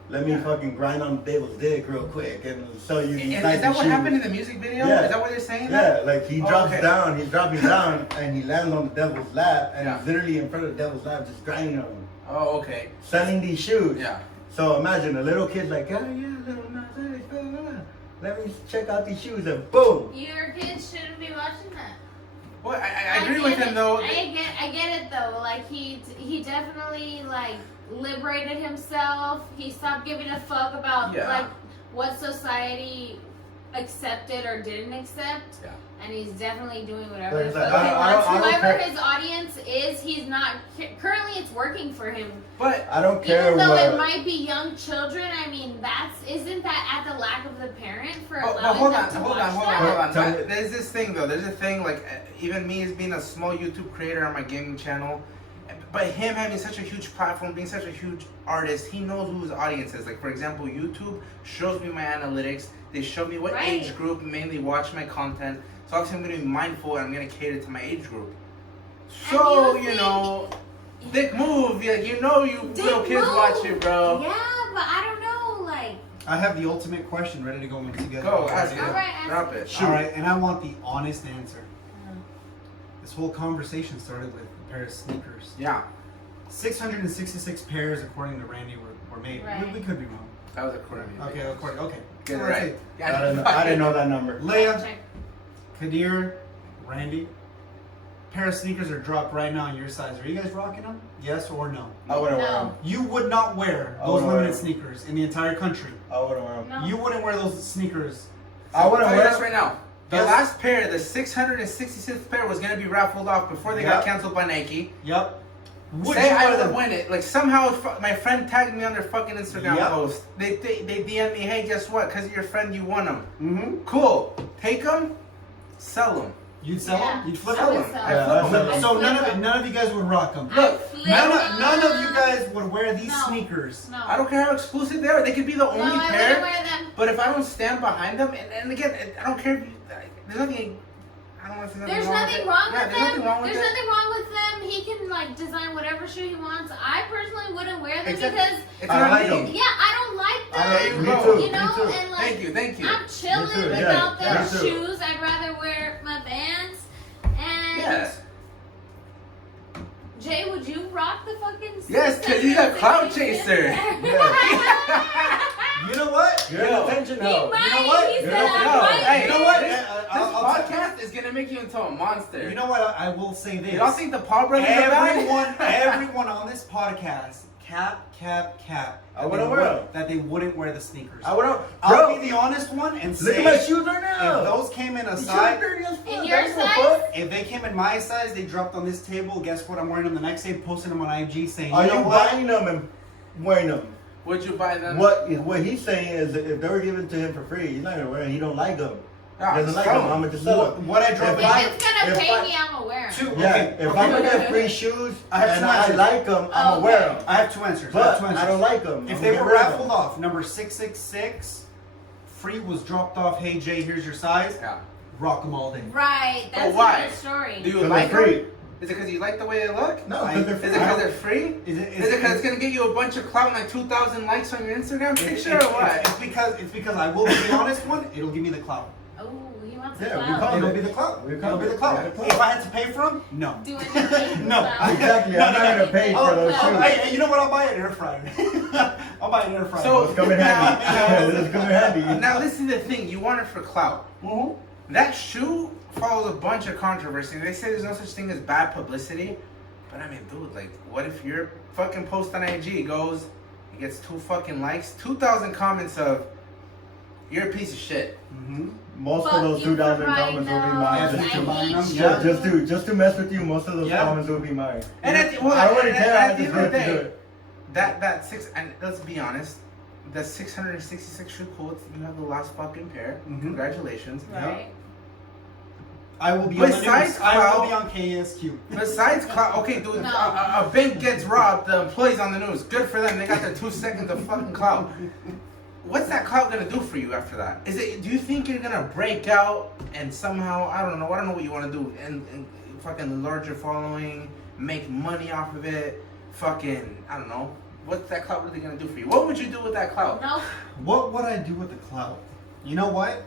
Let me fucking grind on the devil's dick real quick and sell you these Is nice that what shoes. happened in the music video? Yeah. Is that what they're saying? Yeah, like he drops okay. down, he's dropping down, and he lands on the devil's lap, and Yeah. he's literally in front of the devil's lap, just grinding on him, Oh, okay. selling these shoes. Yeah. So imagine a little kid like, oh yeah, little Nas X, blah, blah, blah. Let me check out these shoes, and boom. Your kids shouldn't be watching that. Well, I agree with him though. I get it though. Like he definitely like liberated himself. He stopped giving a fuck about like what society accepted or didn't accept. Yeah. And he's definitely doing whatever the Like, fuck he wants. I don't Whoever care. his audience is, he's not currently. It's working for him. But I don't care Even though what. it might be young children, I mean, isn't that at the lack of the parent for but allowing hold them on, to hold watch on, hold on, that? hold on. Tell me- There's this thing though. There's a thing like even me as being a small YouTube creator on my gaming channel, but him having such a huge platform, being such a huge artist, he knows who his audience is. Like for example, YouTube shows me my analytics. They show me what Right. age group mainly watch my content. So obviously I'm gonna be mindful and I'm gonna cater to my age group. So you know, dick move. You little kids move. watch it, bro. Yeah, but I don't know, like. I have the ultimate question ready to go in together. Go, ask it. All right, ask Drop it. it. All right, and I want the honest answer. This whole conversation started with a pair of sneakers. Yeah, 666 pairs, according to Randy, were made. Right. We could be wrong. that was a quarter. Okay, according. Okay. Get it So right. let's Yeah, I didn't know that number. say, Leia, Check. Kadir, Randy, pair of sneakers are dropped right now in your size. Are you guys rocking them? Yes or no? I wouldn't wear No. them. You would not wear I those wouldn't wear limited them. sneakers in the entire country. I wouldn't wear them. No. You wouldn't wear those sneakers. I wouldn't Tell you wear this them. right now. The Yes. last pair, the 666th pair, was gonna be raffled off before they got Yep. canceled by Nike. Yep. Would Say you I wear would them? win it. Like somehow, my friend tagged me on their fucking Instagram Yep. post. They DM me, hey, guess what? Because of your friend, you won them. Mm-hmm. Cool. Take them. sell them. You'd sell them? You'd flip Sell them? them. I I flip them. So none of you guys would rock them. Look, None of you guys would wear these sneakers. No. I don't care how exclusive they are. They could be the only No, I pair. wouldn't wear them. But if I don't stand behind them, and again, I don't care if you, there's nothing. I don't want to say There's nothing nothing wrong with there's them. nothing wrong with There's it. nothing wrong with them. He can like design whatever shoe he wants. I personally wouldn't wear them Exactly. because It's I not like me. them. yeah, I don't like them. Me too, You know, me too. and like Thank you. I'm chilling Me too, without yeah, those me too. shoes. I'd rather wear my Vans. And Yes. Jay, would you rock the fucking? Yes, 'cause he's a cloud chaser. You know what? You're Yo. an attention He hoe. might. You know what? He You said know- I no, might. hey, You know what? This I'll podcast is gonna make you into a monster. You know what? I will say this. Y'all think the Paul brothers are bad? Everyone on this podcast, cap. I wouldn't wear them. That they wouldn't wear the sneakers. I wouldn't. I'll Bro, be the honest one and look say, at my shoes right now. if those came in a These shoes size, dirty as fuck. In your That's no size? fun. if they came in my size, they dropped on this table. Guess what? I'm wearing them the next day, posting them on IG, saying, Are you know you what? buying them and wearing them? Would you buy them? What he's saying is that if they were given to him for free, he's not gonna wear them. He don't like them. Ah, He doesn't like sell them. them. I'm gonna just sell them. What I drop If If I- it's gonna if pay I- me, I'ma wear them. Two. Yeah, Okay. if okay. I'm gonna get free shoes I have and two I answers. like them, I'm gonna wear them. I have two answers. But I don't like them. If they were raffled off, number 666, free was dropped off. Hey Jay, here's your size. Yeah. Rock them all day. Right. That's why? a good story. Do you Because like they're free. them? Is it because you like the way they look? No, I- because they're Is free. it because they're free? Is Is it because it's gonna get you a bunch of clout, like 2,000 likes on your Instagram picture, or what? It's because I will be the honest one. It'll give me the clout. Oh, he wants Yeah, a we clout. call It'll it. be the clout. We It'll be the call clout. it. If I had to pay for them, no. Do anything. No. Clout. Exactly. I'm not gonna pay for those Oh, shoes. Hey, you know what? I'll buy an air fryer. I'll buy an air fryer. So- It's coming handy. It's coming handy. Now this is the thing. You want it for clout. Mhm. That shoe follows a bunch of controversy. They say there's no such thing as bad publicity. But I mean, dude, like, what if your fucking post on IG goes, it gets 2 fucking likes, 2,000 comments of, you're a piece of shit. Mhm. Most Fuck of those you 2,000 for comments will be buying mine. those. Just I to buy hate them, you. yeah. Just to mess with you, most of those Yeah. comments will be mine. And at the, well, I already and care. at I the just end of the have to do day, it. that 6, and let's be honest, the 666 shoe quotes, you have the last fucking pair. Mhm. Congratulations. Right. I will be on the Besides news. I will clout- be on KSQ. Besides clout, okay, dude, No. a bank gets robbed, the employees on the news. Good for them. They got their 2 seconds of fucking clout. What's that clout gonna do for you after that? Is it? Do you think you're gonna break out and somehow, I don't know what you want to do, and fucking enlarge your following, make money off of it, fucking, I don't know. What's that clout really gonna do for you? What would you do with that clout? No. What would I do with the clout? You know what?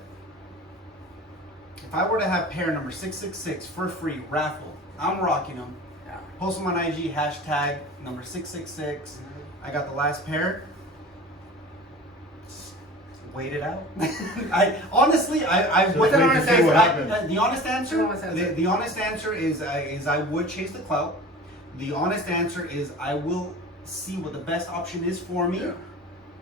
If I were to have pair number 666 for free, raffle, I'm rocking them. Yeah. Post them on IG, hashtag number 666. I got the last pair. Just wait it out. I honestly, I Just would. wait to see what happens. The honest answer, The honest answer. the honest answer is I would chase the clout. The honest answer is I will see what the best option is for me. Yeah.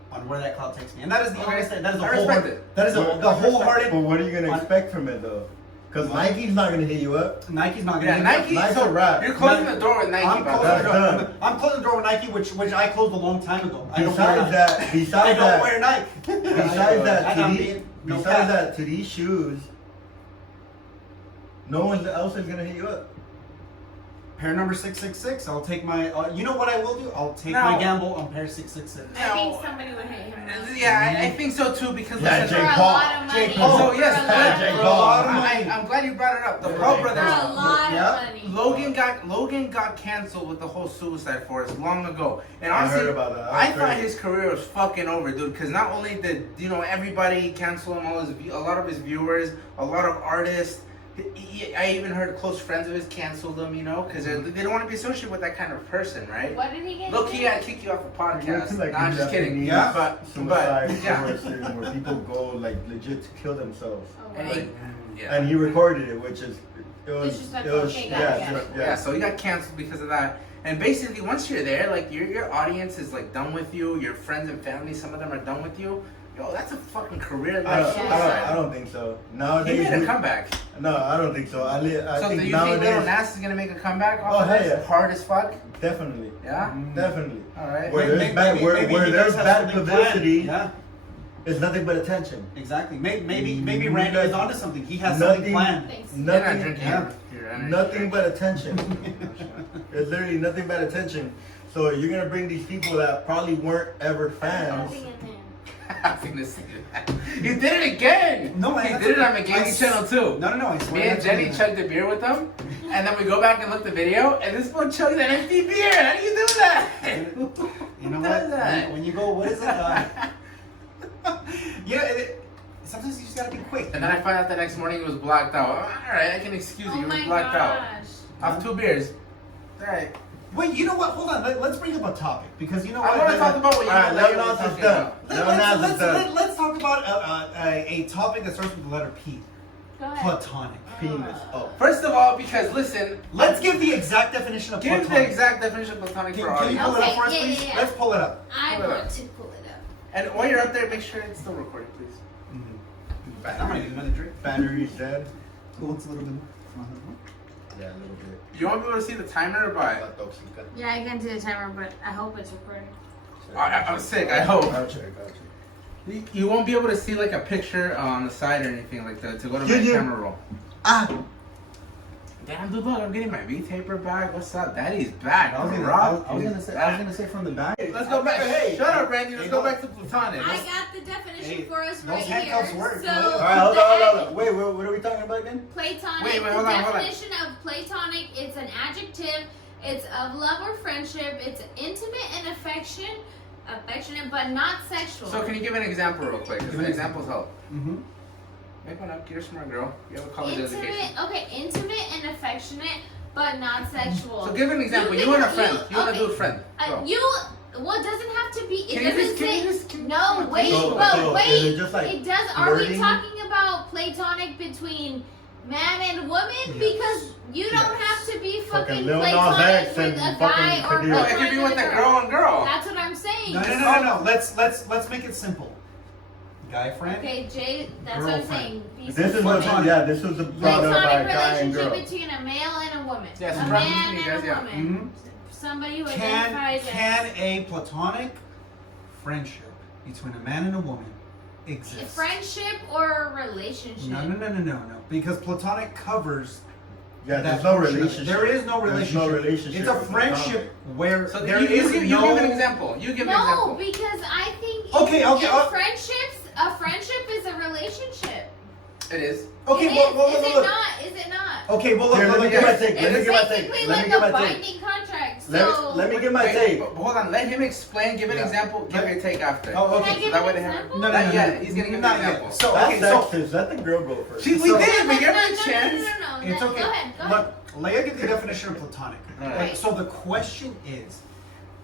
On where that clout takes me, and that is the Okay. honest. That is the I whole. respect it. That is the wholehearted. But what are you gonna on- expect from it though? Because Nike's not gonna hit you up. Nike's not gonna. Yeah, hit Nike. Nike's So a wrap. you're closing the door with Nike. I'm about closing, that. the That's door, done. I'm closing the door with Nike, which I closed a long time ago. I don't wear Besides Nike. that, I besides don't that, wear Nike. besides that, And to I'm these, being- no besides cap. that, to these shoes, no one else is gonna hit you up. Pair number 666. I'll take my. You know what I will do? I'll take Now- my gamble on pair 666. I think somebody would hate him. Yeah, I think so too because Yeah, listen, For Jake a Paul. lot of money. Jake Paul. So yes, For a lot of Jake money. Paul. I'm glad you brought it up. The Yeah, Paul Jake For a brothers. lot Yeah. of money. Logan got canceled with the whole Suicide Force long ago, and I honestly, heard about that. I That's thought crazy. his career was fucking over, dude. Because not only did everybody cancel him, a lot of his viewers, a lot of artists. I even heard close friends of his canceled him, because they don't want to be associated with that kind of person, right? What did he get? Look, he had to kick you off the podcast. Like, Nah, I'm just kidding. Yeah. but suicide yeah. force where people go like legit to kill themselves. Oh, And wow. he- yeah. And he recorded it, which is it was Disrespectful. Okay, got it. Yeah, so he got canceled because of that. And basically, once you're there, like your audience is like done with you. Your friends and family, some of them are done with you. Yo, that's a fucking career. I don't think so. He Nowadays, made a comeback. no, I don't think so. I So think do you think nowadays, Lil Nas is gonna make a comeback Oh, off of hell this? yeah. Hard as fuck. definitely, Yeah. Definitely. All right. Where there's Maybe- bad, maybe where he there's does have bad something publicity, planned. Yeah. It's nothing but attention. Exactly. Maybe Randy is onto something. He has something planned. Thanks. Nothing but attention. It's literally nothing but attention. So you're gonna bring these people that probably weren't ever fans. I was gonna say that. He did it again! No, he did it on the gaming channel too. No, I swear. Me and Jenny chugged a beer with them, and then we go back and look at the video, and this one chugs an empty beer. How do you do that? You know what? When you go, what is it? Sometimes you just gotta be quick. And then I find out the next morning it was blacked out. Alright, I can excuse you. It was blacked out. Off 2 beers. Alright. Wait, you know what? Hold on. Let's bring up a topic because you know what? I want to talk about what you Alright, Lil Nas is done. Let's talk about a topic that starts with the letter P. Go ahead. Platonic. Penis. Oh. First of all, because listen. Let's give the exact definition of platonic. Give the exact definition of platonic for our Can you audience. pull it up for us, Okay, please? yeah. Let's pull it up. I want to pull it up. And while you're up there, make sure it's still recording, please. I'm gonna get another drink. Battery's dead. Cool, it's a little bit more. Yeah, a little bit. You want people to see the timer or by? Yeah, I can do the timer, but I hope it's recording. I'm sick, I hope. I'll check. You won't be able to see like a picture on the side or anything like that to go to my camera roll. Damn, dude, look, I'm getting my V-taper back. What's up? Daddy's back. I was gonna say from the back. Let's go back. Hey, shut up, Randy. Let's go back to platonic. I got the definition for us those right handcuffs here. work. So, Alright, hold on. Wait, what are we talking about again? Platonic. Wait, the hold on. definition of platonic, it's an adjective. It's of love or friendship. It's intimate and affectionate, but not sexual. So can you give an example real quick? Because the examples help. Mm-hmm. Make one up. You're a smart girl. You have a college education. Intimate and affectionate, but not sexual. So give an example. You and a friend. You want to do a friend. Go. Well, it doesn't have to be. It Can you doesn't just- say. can you No, wait, So- but so wait. is it just like It does. Are we flirting? talking about platonic between man and woman? Yes. Because you don't have to be Fucking fucking Lil Nas platonic X with a and guy fucking or Kadir. No, it could be with a girl on girl. That's what I'm saying. No. Let's make it simple. Guy friend. Okay, Jay. That's what I'm Girlfriend. saying. Be This is simple. what. Yeah, this was brought up by Platonic a guy and relationship girl. between a male and a woman. Yes, a right man between you and a guys, yeah. woman. Somebody who identifies Can a platonic friendship between a man and a woman as exist? friendship or a relationship. No. Because platonic covers. Yeah, that there's no portion. relationship. There is no There's relationship. no relationship It's a with friendship where So there you is give no. an example. You give an No, example. because I think Okay, in friendships, a friendship is a relationship. It is. Okay, It well, is. Is it look. not? Is it not? Okay, well, Here, let me look. get my take. Let me It's get my take. basically Let me like get a my take. binding contract. So Let me get my Wait, take. but hold on. Let him explain. Give an Yeah. example. Give your take after. Oh, Can okay. I give that an way they have- example? No. Not yet. He's gonna give an Not yet. example. So, That's okay, so sexist. Let the girl go first. See, we So- did. We gave her a No, chance. it's no, okay. Go ahead. Look, Leia gives the definition of platonic. Alright. Right, so the question is,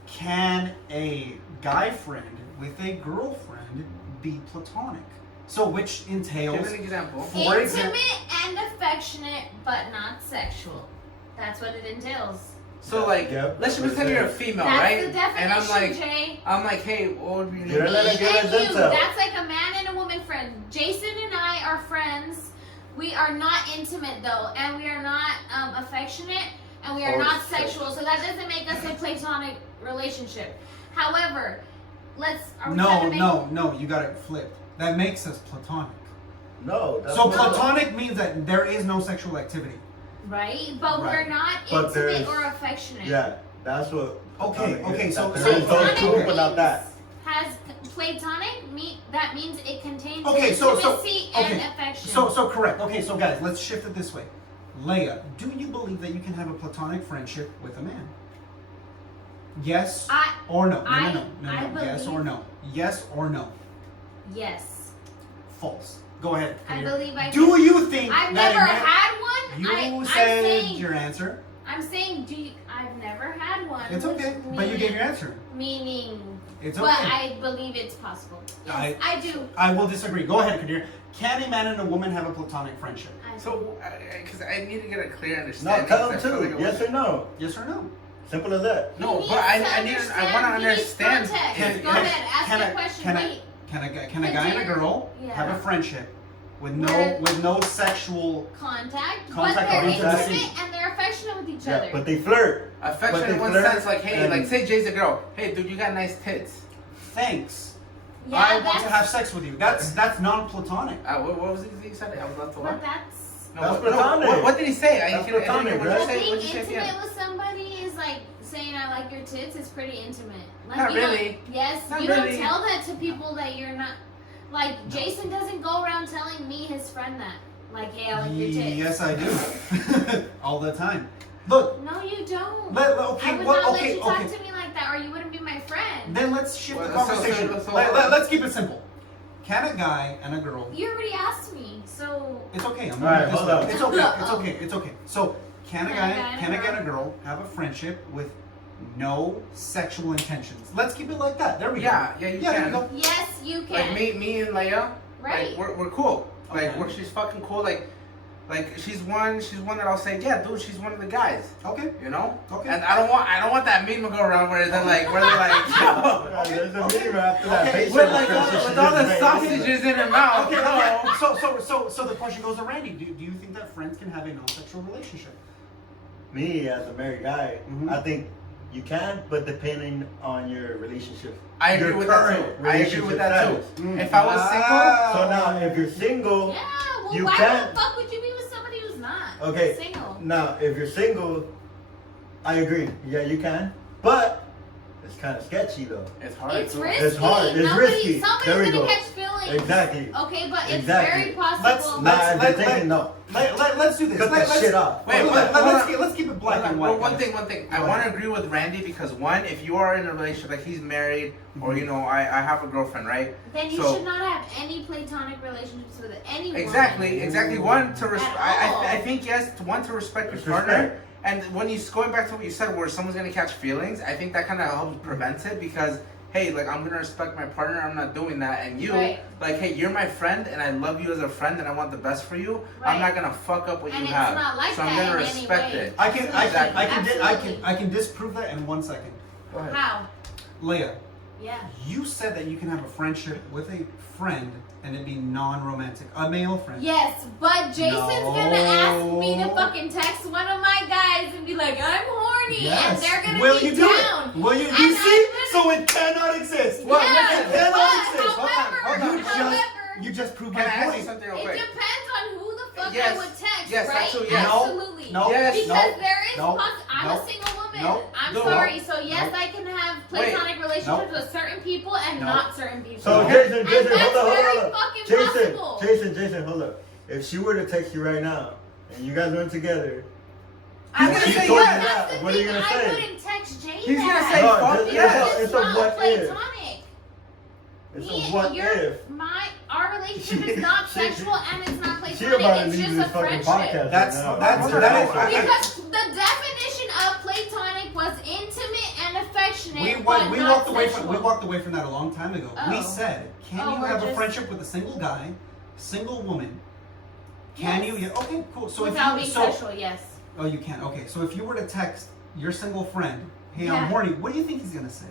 can a guy friend with a girlfriend be platonic? So which entails, Give an example. for example, Intimate and affectionate, but not sexual. That's what it entails. So like, Yep, let's just that's pretend what you're a it female, That's right? the definition, And Jay. I'm like, hey, what would be your You're name? let Me her give and us you. intel. That's like a man and a woman friend. Jason and I are friends. We are not intimate though, and we are not affectionate, and we are Or not sex. sexual. So that doesn't make us a platonic relationship. However, are we trying to make no, you got it flipped. That makes us platonic. No. That's So not- platonic means that there is no sexual activity. right? But Right. we're not But intimate there's- or affectionate. Yeah, that's what. Okay, so- There so- is those Platonic two, but not that. Has platonic that means it contains Okay, intimacy and okay. affection. So correct. Okay, so guys, let's shift it this way. Leia, do you believe that you can have a platonic friendship with a man? Yes or no? I Yes or believe- no? Yes or no? yes, False. Go ahead. I Kadir. believe I Do can. you think I've that never a man- had one. You I'm said saying, your answer. I'm saying, I've never had one. It's okay, but you gave your answer. Meaning, It's but okay. I believe it's possible. Yes, I do. I will disagree. Go ahead, Kadir. Can a man and a woman have a platonic friendship? So, because I need to get a clear No, understanding. tell them 'cause I feel like too. it Yes was- or no. Yes or no? Simple as that. No, He but needs I to want to understand. He needs understand. context. Go ahead, ask the question. Wait. Can a guy and a girl Yeah. have a friendship with Where- no sexual? Contact, but Contact they're or intimacy. intimate and they're affectionate with each Yeah, other. but they flirt. Affection But in they one flirt sense, like, hey, and- like, say Jay's a girl. Hey, dude, you got nice tits. Thanks. Yeah, I want to have sex with you. That's non-platonic. What was it he said? I would love to But what? that's. That's platonic. What did he say? That's What'd platonic, you right? say? Being What'd you say at the intimate end? with somebody is like saying I like your tits is pretty intimate. Like, Not you don't- really. Yes, Not you really. don't tell that to people that you're not. Like Jason doesn't go around telling me his friend that. Like, hey, I like your tits. Yes, I do. All the time. Look. No, you don't. Okay. I would Well, not okay. let you talk Okay. to me like that, or you wouldn't be my friend. Then let's shift the Well, so- conversation. so- Let's keep it simple. Can a guy and a girl? You already asked me, so. It's okay. I'm All right, gonna hold up. It's okay. It's okay. It's okay. So can a Can a guy guy and a girl have a friendship with no sexual intentions? Let's keep it like that. There we go. Yeah, you there can. we go. Yes, you Like can. me and Leia, Right. like we're cool. Like Okay. she's fucking cool. Like she's one that I'll say, yeah, dude, she's one of the guys. Okay. You know? Okay. And I don't want that meme to go around where they're like, yo, There's a meme after that. Okay. Patient with like discussion with she all just the made. sausages in her mouth. Okay, No. okay. So the question goes to Randy. Do you think that friends can have a non-sexual relationship? Me as a married guy, Mhm. I think you can, but depending on your relationship. I agree Your with that current too. I agree with that too. relationship If I was single, So now, if you're single, Yeah, well, You why can- the fuck would you be with somebody who's not? Okay. Single. now if you're single, I agree. Yeah, you can, but it's kind of sketchy though. it's hard. It's too. risky. It's hard. It's Nobody, risky. Somebody's There we gonna go. catch feelings. Exactly. Okay, but it's Exactly. very possible. Let's- Nah, if you're taking no. Let's do this. Cut that shit off. Wait, Let's keep it black and white. One thing. I Go want to ahead. agree with Randy because one, if you are in a relationship, like he's married, or you know, I have a girlfriend, right? Then you So- should not have any platonic relationships with anyone. Exactly. One to At all. I think yes, one to respect your Respect. partner, and when you going back to what you said, where someone's gonna catch feelings, I think that kind of helps prevent it because. Hey, like I'm gonna respect my partner. I'm not doing that, and you, Right. like, hey, you're my friend, and I love you as a friend, and I want the best for you. I'm Right. not gonna fuck up what And you it's have, not like so I'm that gonna in any respect way. it. I can disprove that in 1 second. Go ahead. How? Leia, Yeah. you said that you can have a friendship with a friend and it be non-romantic, a male friend. Yes, but Jason's gonna ask me to fucking text one of my guys and be like, I'm horny, and they're gonna Will be you do down. it? Will you? And You see? I'm So it cannot exist. Well, yeah, listen, but cannot exist. however, You just proved Can I my ask you point. something real it quick? depends on who the fuck Yes. I would text, Yes, right? absolutely, yes. Absolutely. No, Yes. Because no, there is no, I'm no, a single woman. no, I'm no, sorry. So yes, no. I can have Wait. platonic relationships No. with certain people and No. not certain people. So No. Jason, And Jason, that's hold up, very hold up. fucking possible. Jason, hold up. If she were to text you right now and you guys went together, I'm and gonna she say told you yes. that, That's the what are you thing, gonna I say? wouldn't text Jay He's gonna that. say No, fuck it's- yes. it's a not what if. platonic. It's Me a and what your- if. Our relationship is not sexual and it's not She about platonic. to It's leave just this a fucking friendship. podcast. That's- right now. that is- Because the definition of platonic was intimate and affectionate, but We not walked away sexual. from that a long time ago. We Oh. said, can Oh, you we're have a just- friendship with a single guy, single woman? Can Yes. you? Yeah. Okay, cool. So Without if being you sexual, yes. oh, you can. Okay, so if you were to text your single friend, "Hey, Yeah. I'm horny," what do you think he's gonna say?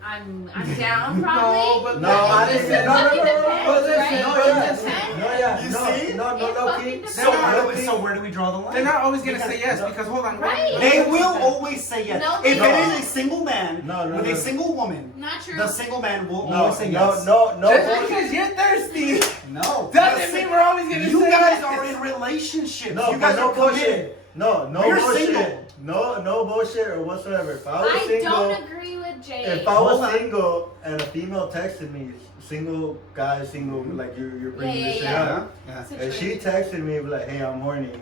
I'm down probably. No, but No, I It didn't. just No, fucking depends, But listen, right? no, It yeah. depends. No, yeah. You no, see? No, It no, fucking key. depends. So where do we draw the line? They're not always gonna Because- say yes no. because hold on. Right. They will always say yes. No, If they it won't. is a single man No, with no. a single woman, Not true. the single man will No, always say yes. no. Just because you're thirsty No. doesn't mean we're always gonna You say guys yes. are in relationships. No, you guys no are committed. bullshit. No We're bullshit. single. No bullshit or whatsoever. If I was I single, don't agree with Jay. if I Hold was on. single and a female texted me, single guy, single, like you're bringing this shit Yeah. up. Yeah. If she texted me like, "Hey, I'm horny,"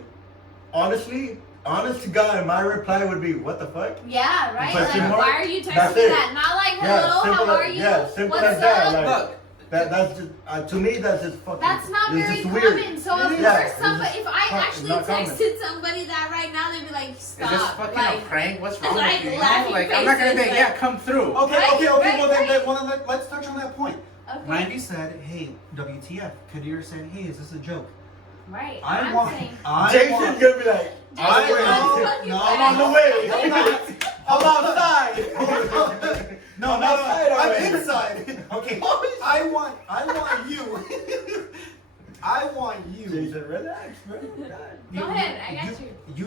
honestly, honest to God, my reply would be, "What the fuck?" Yeah, right? But Like, you know- why are you that's texting me it. that? Not like, Yeah, hello, simple how are as- you? yeah, simple What's as that, up? like- Look, That's just to me. That's just fucking. That's not it's very just common. weird. So of Yeah, course, it's somebody, just if I not actually common. texted somebody that right now, they'd be like, is stop. this fucking like, a prank? What's wrong like with you? You know? laughing Like I'm not gonna faces, be like- yeah, come through. Okay, Right, okay. right, Well, then, right. let's touch on that point. Okay. Randy said, "Hey, WTF?" Kadir said, "Hey, is this a joke?" Right. I I'm want. saying. Jason's gonna be like, Jason, I I'm know. fucking No, right. I'm on the way. I'm not. I'm outside. No, I'm no, outside I'm already. inside. Okay. I want you I want you. Jason, relax, bro. Go ahead, I got you. You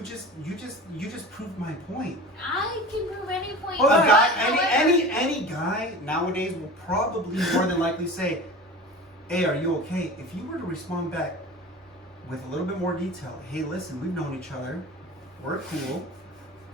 just proved my point. I can prove any point. A guy, any guy nowadays will probably more than likely say, "Hey, are you okay?" If you were to respond back with a little bit more detail, "Hey, listen, we've known each other. We're cool.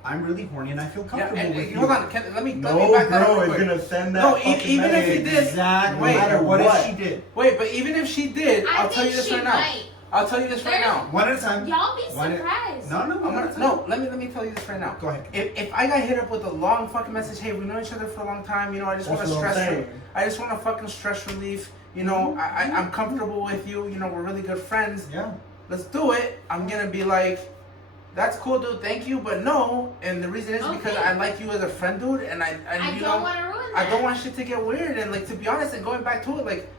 I'm really horny and I feel comfortable with you." Hold on, let me No, back that bro, up it's quick. gonna send that. No, fucking even if message. he did. Exactly. Wait, No matter what what? if she did. Wait, but even if she did, I I'll tell you think this she right now. might. I'll tell you this right now. One at a time. Y'all be One at- surprised. No, I'm gonna, no, let me tell you this right now. Go ahead. If I got hit up with a long fucking message, hey, we know each other for a long time, you know, I just want That's to what I'm stress saying. I just want a fucking stress relief, you know, I'm comfortable with you, you know, we're really good friends. Yeah. Let's do it. I'm gonna be like, that's cool, dude, thank you, but no. And the reason is because Okay. I like you as a friend, dude, and I you don't know, want to ruin that. I don't want shit to get weird. And like, to be honest, and going back to it, like,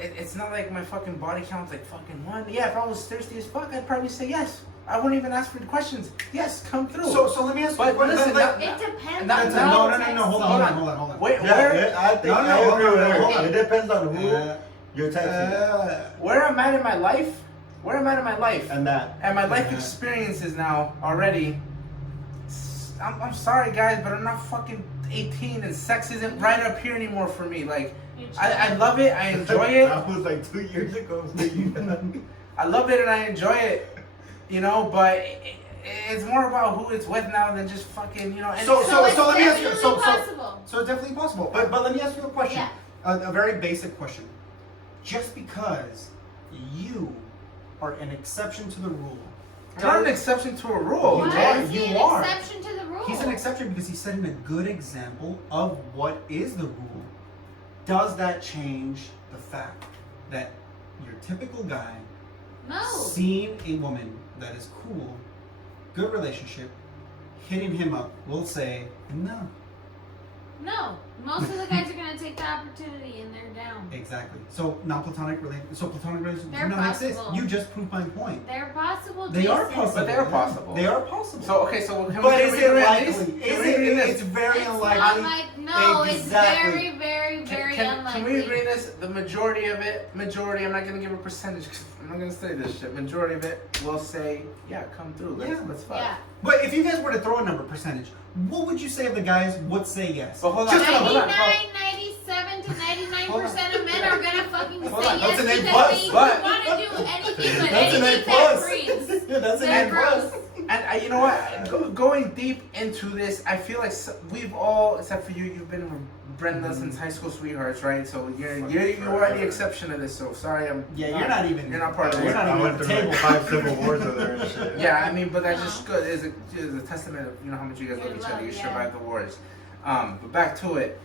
it's not like my fucking body count's like fucking one. Yeah, if I was thirsty as fuck, I'd probably say yes. I wouldn't even ask for the questions. Yes, come through. So let me ask you a But question. listen, Like- It depends No, on no, the no. Hold context. on. Wait, Yeah, I think No, no, I hold agree on, with her. hold on. It depends on who Uh, you're texting where I'm at in my life, and that. and my life experiences now already. I'm sorry, guys, but I'm not fucking 18, and sex isn't right up here anymore for me. Like, I love it, I enjoy it. That was like 2 years ago. I love it and I enjoy it, you know, but it's more about who it's with now than just fucking, you know. And So it's let me ask you. definitely possible. So it's definitely possible. But let me ask you a question. Yeah. A very basic question. Just because you are an exception to the rule. I'm not an exception to a rule. Why are, is he you an are. exception to the rule? He's an exception because he's setting a good example of what is the rule. Does that change the fact that your typical guy No. seeing a woman that is cool, good relationship, hitting him up, will say no? No. Most of the guys are going to take the opportunity and they're down. Exactly. So platonic relationships They're do not exist. possible. You just proved my point. They're possible. They are Jason. possible. But they are possible. They are possible. So, okay, so can But we is agree it on likely? this? Is Can we it? agree on this? It's very It's unlikely. not like, no, Exactly. it's very, very, very Can unlikely. we agree on this? The majority of it, I'm not going to give a percentage because I'm not going to say this shit. Majority of it will say, yeah, come through. Let's fuck. Yeah. But if you guys were to throw a number percentage, what would you say of the guys would say yes? But hold on. Just a number. 99, 97 to 99% of men are gonna fucking Hold say on. yes That's an A because plus. they But- want to do anything but That's an A anything that plus. breathes. That's an They're A plus. gross. And you know what? Going deep into this, I feel like we've all, except for you, you've been with Brenda since high school sweethearts, right? So you are the exception to this. So sorry, Yeah, you're not even. You're not part of You're it. not I even went at the through table. like 5 civil wars over there and shit. Yeah, I mean, but that's just good. Is a testament of how much you guys love each other. You survived the wars. But back to it.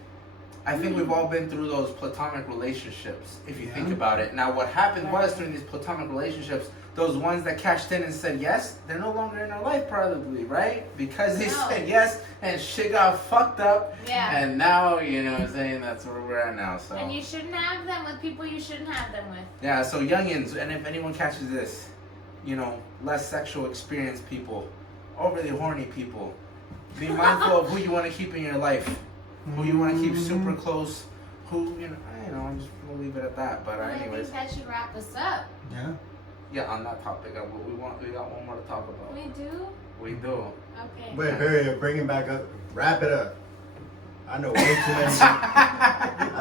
I think we've all been through those platonic relationships, if you think about it. Now, what happened was during these platonic relationships, those ones that cashed in and said yes, they're no longer in our life, probably, right? Because they said yes, and shit got fucked up. Yeah. And now, you know what I'm saying, that's where we're at now. So. And you shouldn't have them with people you shouldn't have them with. Yeah, so youngins, and if anyone catches this, less sexual experienced people, overly horny people, be mindful of who you want to keep in your life, who you want to keep super close, who, I'm just going to leave it at that. But Well, I anyways, think that should wrap us up. Yeah. yeah, on that topic, we got one more to talk about. We do? We do. Okay. Wait, Barry, bring it back up. Wrap it up. I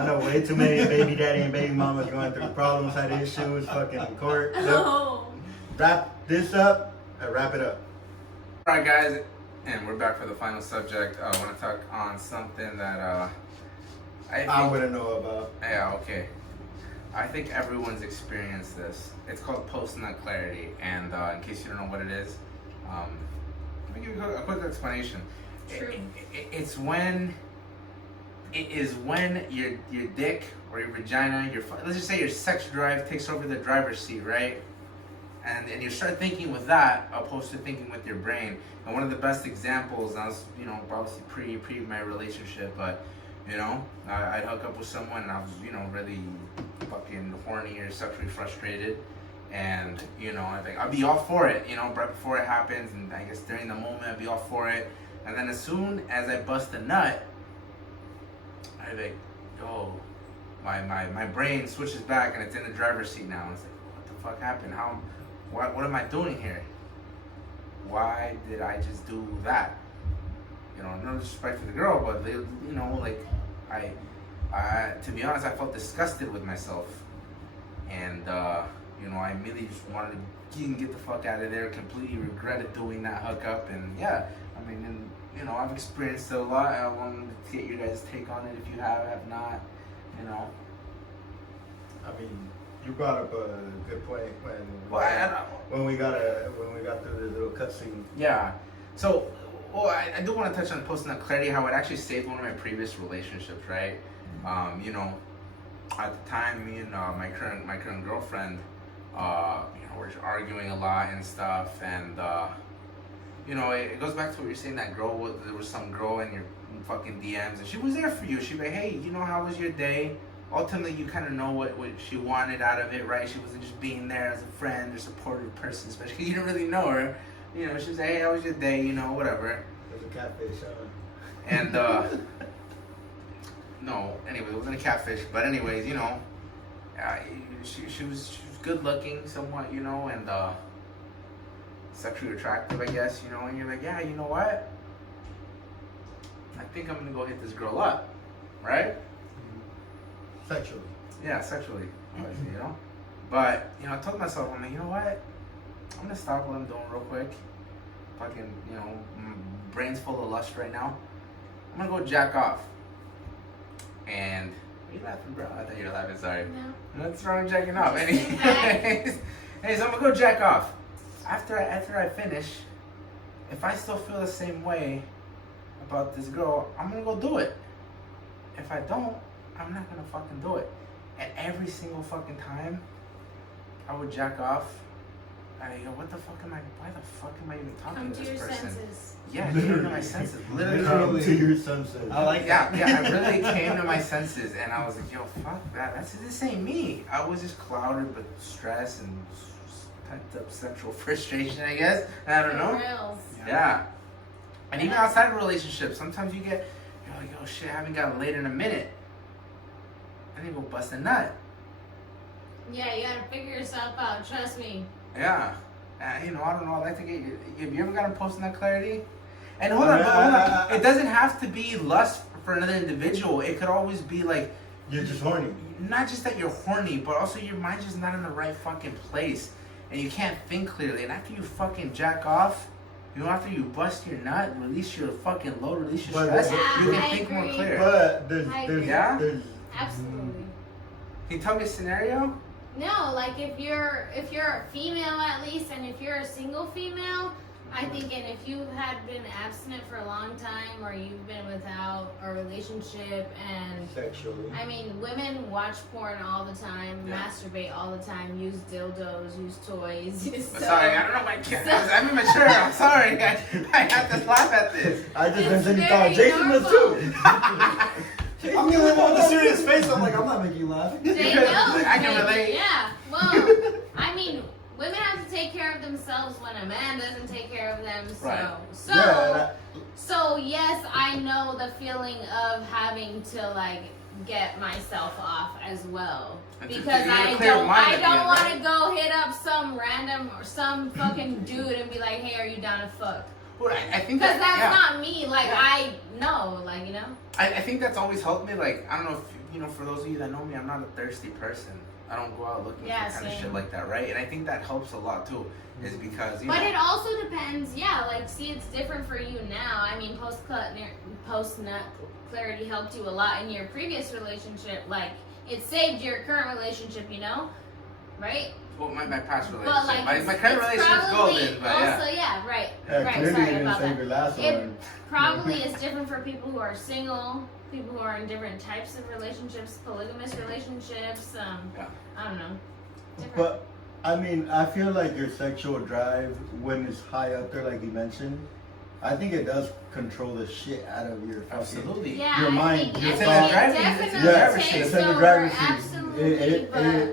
know way too many baby daddy and baby mamas going through problems, had issues, fucking in court. Look, Oh. wrap this up and wrap it up. All right, guys, and we're back for the final subject. I want to talk on something that I wouldn't know about. Yeah, okay. I think everyone's experienced this. It's called post-nut clarity, and in case you don't know what it is, let me give you a quick explanation. True. It is when your dick or your vagina, let's just say your sex drive takes over the driver's seat, right? And you start thinking with that opposed to thinking with your brain. And one of the best examples, I was, obviously pre my relationship, but I'd hook up with someone and I was, really fucking horny or sexually frustrated. And, I think I'd be all for it, right before it happens. And I guess during the moment I'd be all for it. And then as soon as I bust a nut, I'd be like, yo, my brain switches back and it's in the driver's seat now. And it's like, what the fuck happened? What am I doing here? Why did I just do that? You know, no disrespect to the girl, but they, you know, like I to be honest, I felt disgusted with myself, and you know, I immediately just wanted to get the fuck out of there. Completely regretted doing that hookup, and yeah, I mean, and, you know, I've experienced it a lot. I wanted to get your guys' take on it if you have not, you know. I mean, you brought up a good point when we got through the little cutscene. Yeah. So, well, I do want to touch on posting that clarity, how it actually saved one of my previous relationships, right? You know, at the time, me and my current girlfriend, you know, we're arguing a lot and stuff, and you know, it goes back to what you're saying. That girl, there was some girl in your fucking DMs, and she was there for you. She'd be like, hey, you know, how was your day? Ultimately, you kind of know what she wanted out of it, right? She wasn't just being there as a friend or supportive person, especially 'cause you didn't really know her. You know, she was like, hey, how was your day? You know, whatever. There's a catfish, huh? And, no, anyway, it wasn't a catfish. But anyways, you know, she was good looking somewhat, you know, and sexually attractive, I guess, you know. And you're like, yeah, you know what? I think I'm going to go hit this girl up, right? Sexually. Yeah, sexually, obviously, you know. But, you know, I told myself, I'm like, you know what? I'm gonna stop what I'm doing real quick. Fucking, you know, brain's full of lust right now. I'm gonna go jack off. And, are you laughing, bro? I thought you were laughing, sorry. No. What's wrong with jacking off? Anyways, so I'm gonna go jack off. After I finish, if I still feel the same way about this girl, I'm gonna go do it. If I don't, I'm not gonna fucking do it. And every single fucking time I would jack off, I go, what the fuck am I, why the fuck am I even talking to this person? Come to your senses. Yeah, I came to my senses. Literally. Come to your senses. I like that. Yeah, I really came to my senses, and I was like, yo, fuck that. This ain't me. I was just clouded with stress and pent up sexual frustration, I guess. I don't know. Yeah. And even outside of relationships, sometimes you're like, oh shit, I haven't gotten laid in a minute. I need to go bust a nut. Yeah, you gotta figure yourself out, trust me. Yeah. You know, I don't know. I like to get. Have you ever gotten posting that clarity? And hold on. It doesn't have to be lust for another individual. It could always be like. You're just horny. Not just that you're horny, but also your mind's just not in the right fucking place. And you can't think clearly. And after you fucking jack off, you know, after you bust your nut, release your fucking load, release your stress, you can think more clear. But there's Absolutely. Can you tell me a scenario? No, like if you're a female at least, and if you're a single female, I think, and if you had been abstinent for a long time, or you've been without a relationship, and sexually, I mean, women watch porn all the time, masturbate all the time, use dildos, use toys. Sorry, I don't know my kids. I'm immature. I'm sorry. I have to laugh at this. I just mentioned you thought Jason was too. I'm the only one with a serious face. I'm like, I'm not making you laugh. They know. I can relate. Yeah. Well, I mean, women have to take care of themselves when a man doesn't take care of them. So, Right. so yes, I know the feeling of having to like get myself off as well, because I don't want to go hit up some random or some fucking dude and be like, hey, are you down to fuck? Well, I think because that's not me. Like I know, like, you know. I think that's always helped me. Like, I don't know if you know, for those of you that know me, I'm not a thirsty person. I don't go out looking for kind of shit like that, right? And I think that helps a lot too, is because But it also depends, like, see, it's different for you now. I mean, post-nut clarity helped you a lot in your previous relationship. Like, it saved your current relationship, you know, right? Well, my past relationship, but like, my current relationship is golden, but also, right. Sorry about that. It probably is different for people who are single, people who are in different types of relationships, polygamous relationships. I don't know. Different. But I mean, I feel like your sexual drive, when it's high up there, like you mentioned, I think it does control the shit out of your fucking, your mind, your thoughts. It's in the driver's seat.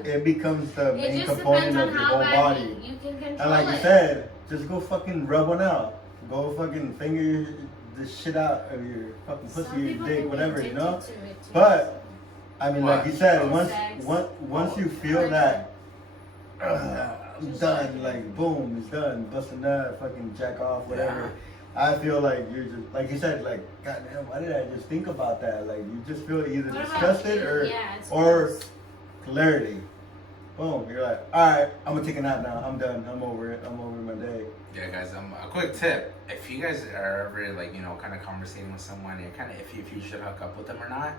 It becomes the main component of your whole body. You can control and like you said, just go fucking rub one out. Go fucking finger the shit out of your fucking pussy, your dick, whatever, you know? But I mean, like you said, once you feel that I'm done. Like, boom, it's done. Bust a nut, fucking jack off, whatever. I feel like you're just, like you said, like, goddamn, why did I just think about that? Like, you just feel either disgusted or clarity. Boom, you're like, alright, I'm gonna take a nap now. I'm done. I'm over it. I'm over my day. Yeah, guys, a quick tip. If you guys are ever, like, you know, kind of conversating with someone, you're kind of iffy if you should hook up with them or not,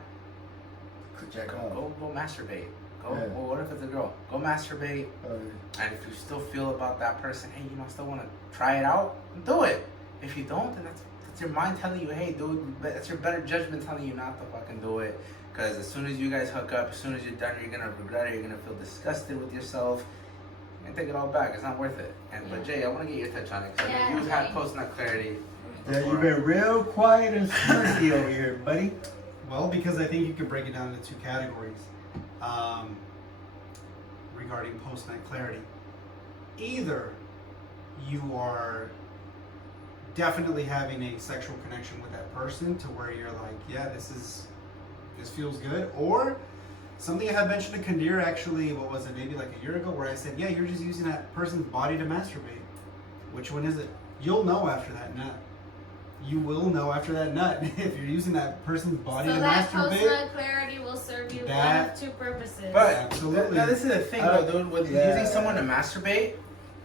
go masturbate. Well, what if it's a girl? Go masturbate. And if you still feel about that person, hey, you know, I still want to try it out, do it. If you don't, then that's your mind telling you, hey, dude, that's your better judgment telling you not to fucking do it. Because as soon as you guys hook up, as soon as you're done, you're going to regret it. You're going to feel disgusted with yourself. And take it all back. It's not worth it. But Jay, I want to get your touch on it. Because you've had post-nut clarity. Yeah, you've been real quiet and snarky over here, buddy. Well, because I think you could break it down into two categories regarding post-nut clarity. Either you are definitely having a sexual connection with that person to where you're like, yeah, this feels good, or something I had mentioned to Kandir actually, what was it, maybe like a year ago, where I said, yeah, you're just using that person's body to masturbate. Which one is it? You'll know after that nut. You will know after that nut if you're using that person's body to masturbate. So that post-nut clarity will serve you one of two purposes. But absolutely. Now this is the thing, though, dude. With using someone to masturbate,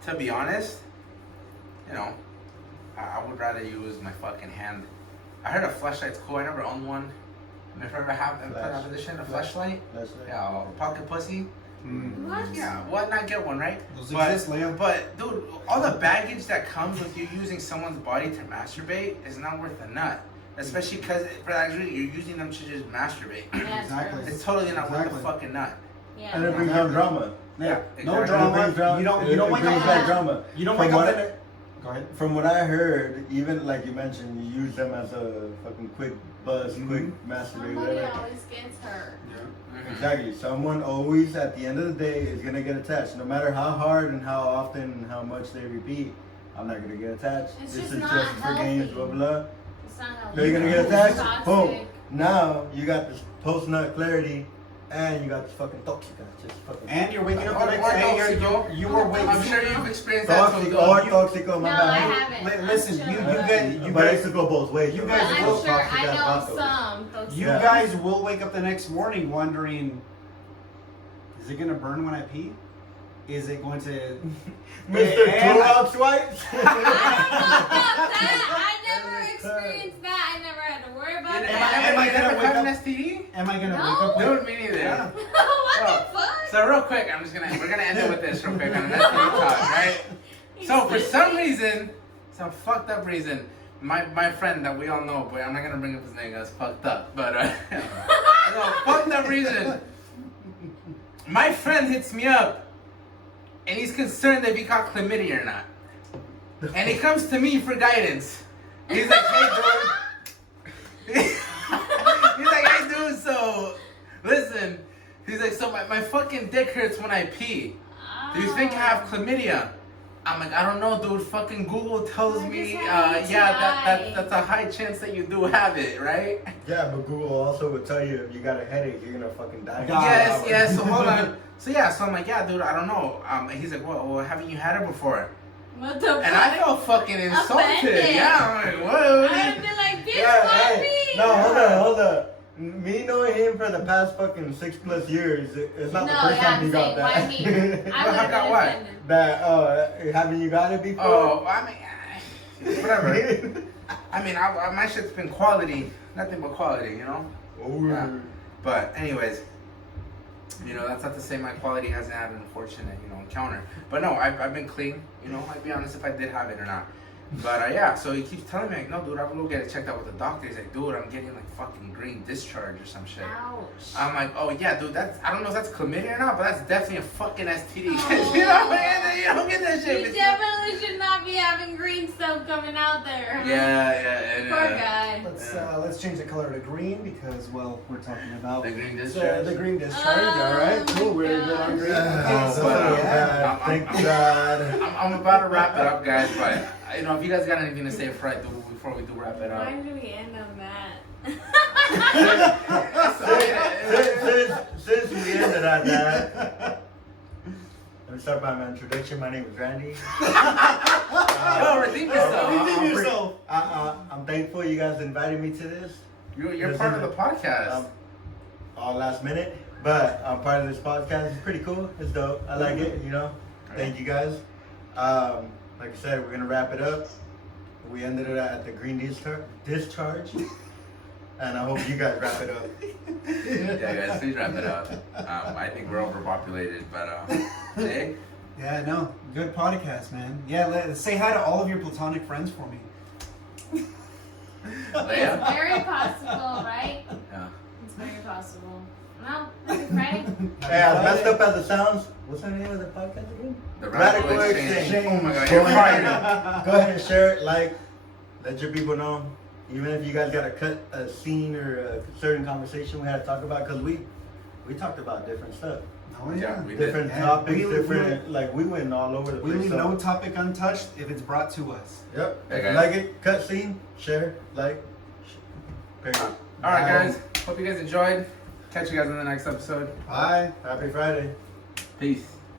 to be honest, you know, I would rather use my fucking hand. I heard a flashlight's cool. I never owned one. Have you ever had a position, a flashlight? Yeah, a pocket pussy. What? Yeah, why not get one, right? Those exist, Liam. But dude, all the baggage that comes with you using someone's body to masturbate is not worth a nut. Especially because actually you're using them to just masturbate. Yeah, Exactly. It's totally not worth the fucking nut. Yeah. And it brings on drama. Yeah, Exactly. no drama. You don't wake brings up back drama. You don't wake up in it. Go ahead. From what I heard, even like you mentioned, you use them as a fucking quick buzz, quick masturbate, Somebody whatever. always gets hurt. Exactly. Someone always, at the end of the day, is gonna get attached. No matter how hard and how often and how much they repeat, I'm not gonna get attached. It's this just is not just for games, blah blah. It's not healthy. They're gonna get attached. Toxic. Boom. Now you got this post-nut clarity, and you got this fucking toxic. Just fucking. And you're waking up Or the next day. toxico. You were waking. I'm sure you've experienced that Toxic too. or You- toxico, my No, I bad. haven't. Listen, I'm you sure. But it guys, could go both ways. you though. guys I'm will sure toxic I as know vatos. some. Toxic. you guys will wake up the next morning wondering, is it gonna burn when I pee? Is it going to? Mr. Am I- Clorox wipes? I don't know about that. I never experienced that. I never had to worry about Am that. I gonna never wake had an up- STD? Am I gonna No. wake up? Dude, me neither. Yeah. What the fuck? So real quick, we're gonna end it with this real quick on an STD talk, right? So for some reason, some fucked up reason, my friend that we all know, but I'm not gonna bring up his name, that's fucked up. But no, fucked up reason. My friend hits me up, and he's concerned if he caught chlamydia or not. And he comes to me for guidance. He's like, hey, dude. He's like, hey, dude, so listen. He's like, so my fucking dick hurts when I pee. Do you think I have chlamydia? I'm like, I don't know, dude. Fucking Google tells me, yeah, that's a high chance that you do have it, right? Yeah, but Google also would tell you if you got a headache, you're gonna fucking die. Yes. So hold on. So I'm like, yeah, dude, I don't know. He's like, well, haven't you had it before? What the fuck? And I felt fucking insulted. Offended. Yeah, I'm like, what? I would be like, bitch, Yeah, fuck hey, me. no, hold up. Me knowing him for the past fucking 6+ years, it's not the first time he got that. Why me? I would I have got been what? offended. That, haven't you got it before? Oh, I mean, whatever. I mean, my shit's been quality, nothing but quality, you know? Oh, Yeah. But anyways, you know, that's not to say my quality hasn't had an unfortunate, you know, encounter. But no, I've been clean, you know, I'd be honest if I did have it or not. But yeah, so he keeps telling me, like, no, dude, I'm gonna go get it checked out with the doctor. He's like, dude, I'm getting like fucking green discharge or some shit. Ouch. I'm like, oh yeah, dude, I don't know if that's chlamydia or not, but that's definitely a fucking STD. Oh. You know, man, you don't get that shit. You definitely should not be having green stuff coming out there. Yeah. Poor guy. Let's change the color to green because, well, we're talking about The green discharge. the green discharge. All right, cool. We're good on green. Oh, Okay, so but, yeah. thank God. I'm about to wrap it up, guys, but you know, if you guys got anything to say before we do wrap it up. Why do we end on that? Since we ended on that, let me start by my introduction. My name is Randy. Redeem yourself. I'm thankful you guys invited me to this. You're part of the podcast. All last minute, but I'm part of this podcast. It's pretty cool. It's dope. I like it. You know. Thank you guys. Like I said, we're gonna wrap it up. We ended it at the green discharge, and I hope you guys wrap it up. Yeah, guys, please wrap it up. I think we're overpopulated, but Jay? Yeah, no, good podcast, man. Yeah, say hi to all of your platonic friends for me. Leia? It's very possible, right? Yeah. It's very possible. Well, happy Friday. Hey, as messed up as it sounds, what's the name of the podcast again? The Radical Exchange. Oh my god, Go you're ahead, fired. go ahead and share it, let your people know. Even if you guys gotta cut a scene or a certain conversation we had to talk about, because we talked about different stuff. Oh Yeah, we did. Different topics, we went all over the We place. leave no topic untouched if it's brought to us. Yep. Hey, If you guys. like it, cut scene, share, period. Alright, guys. Hope you guys enjoyed. Catch you guys in the next episode. Bye. Happy Friday. Peace.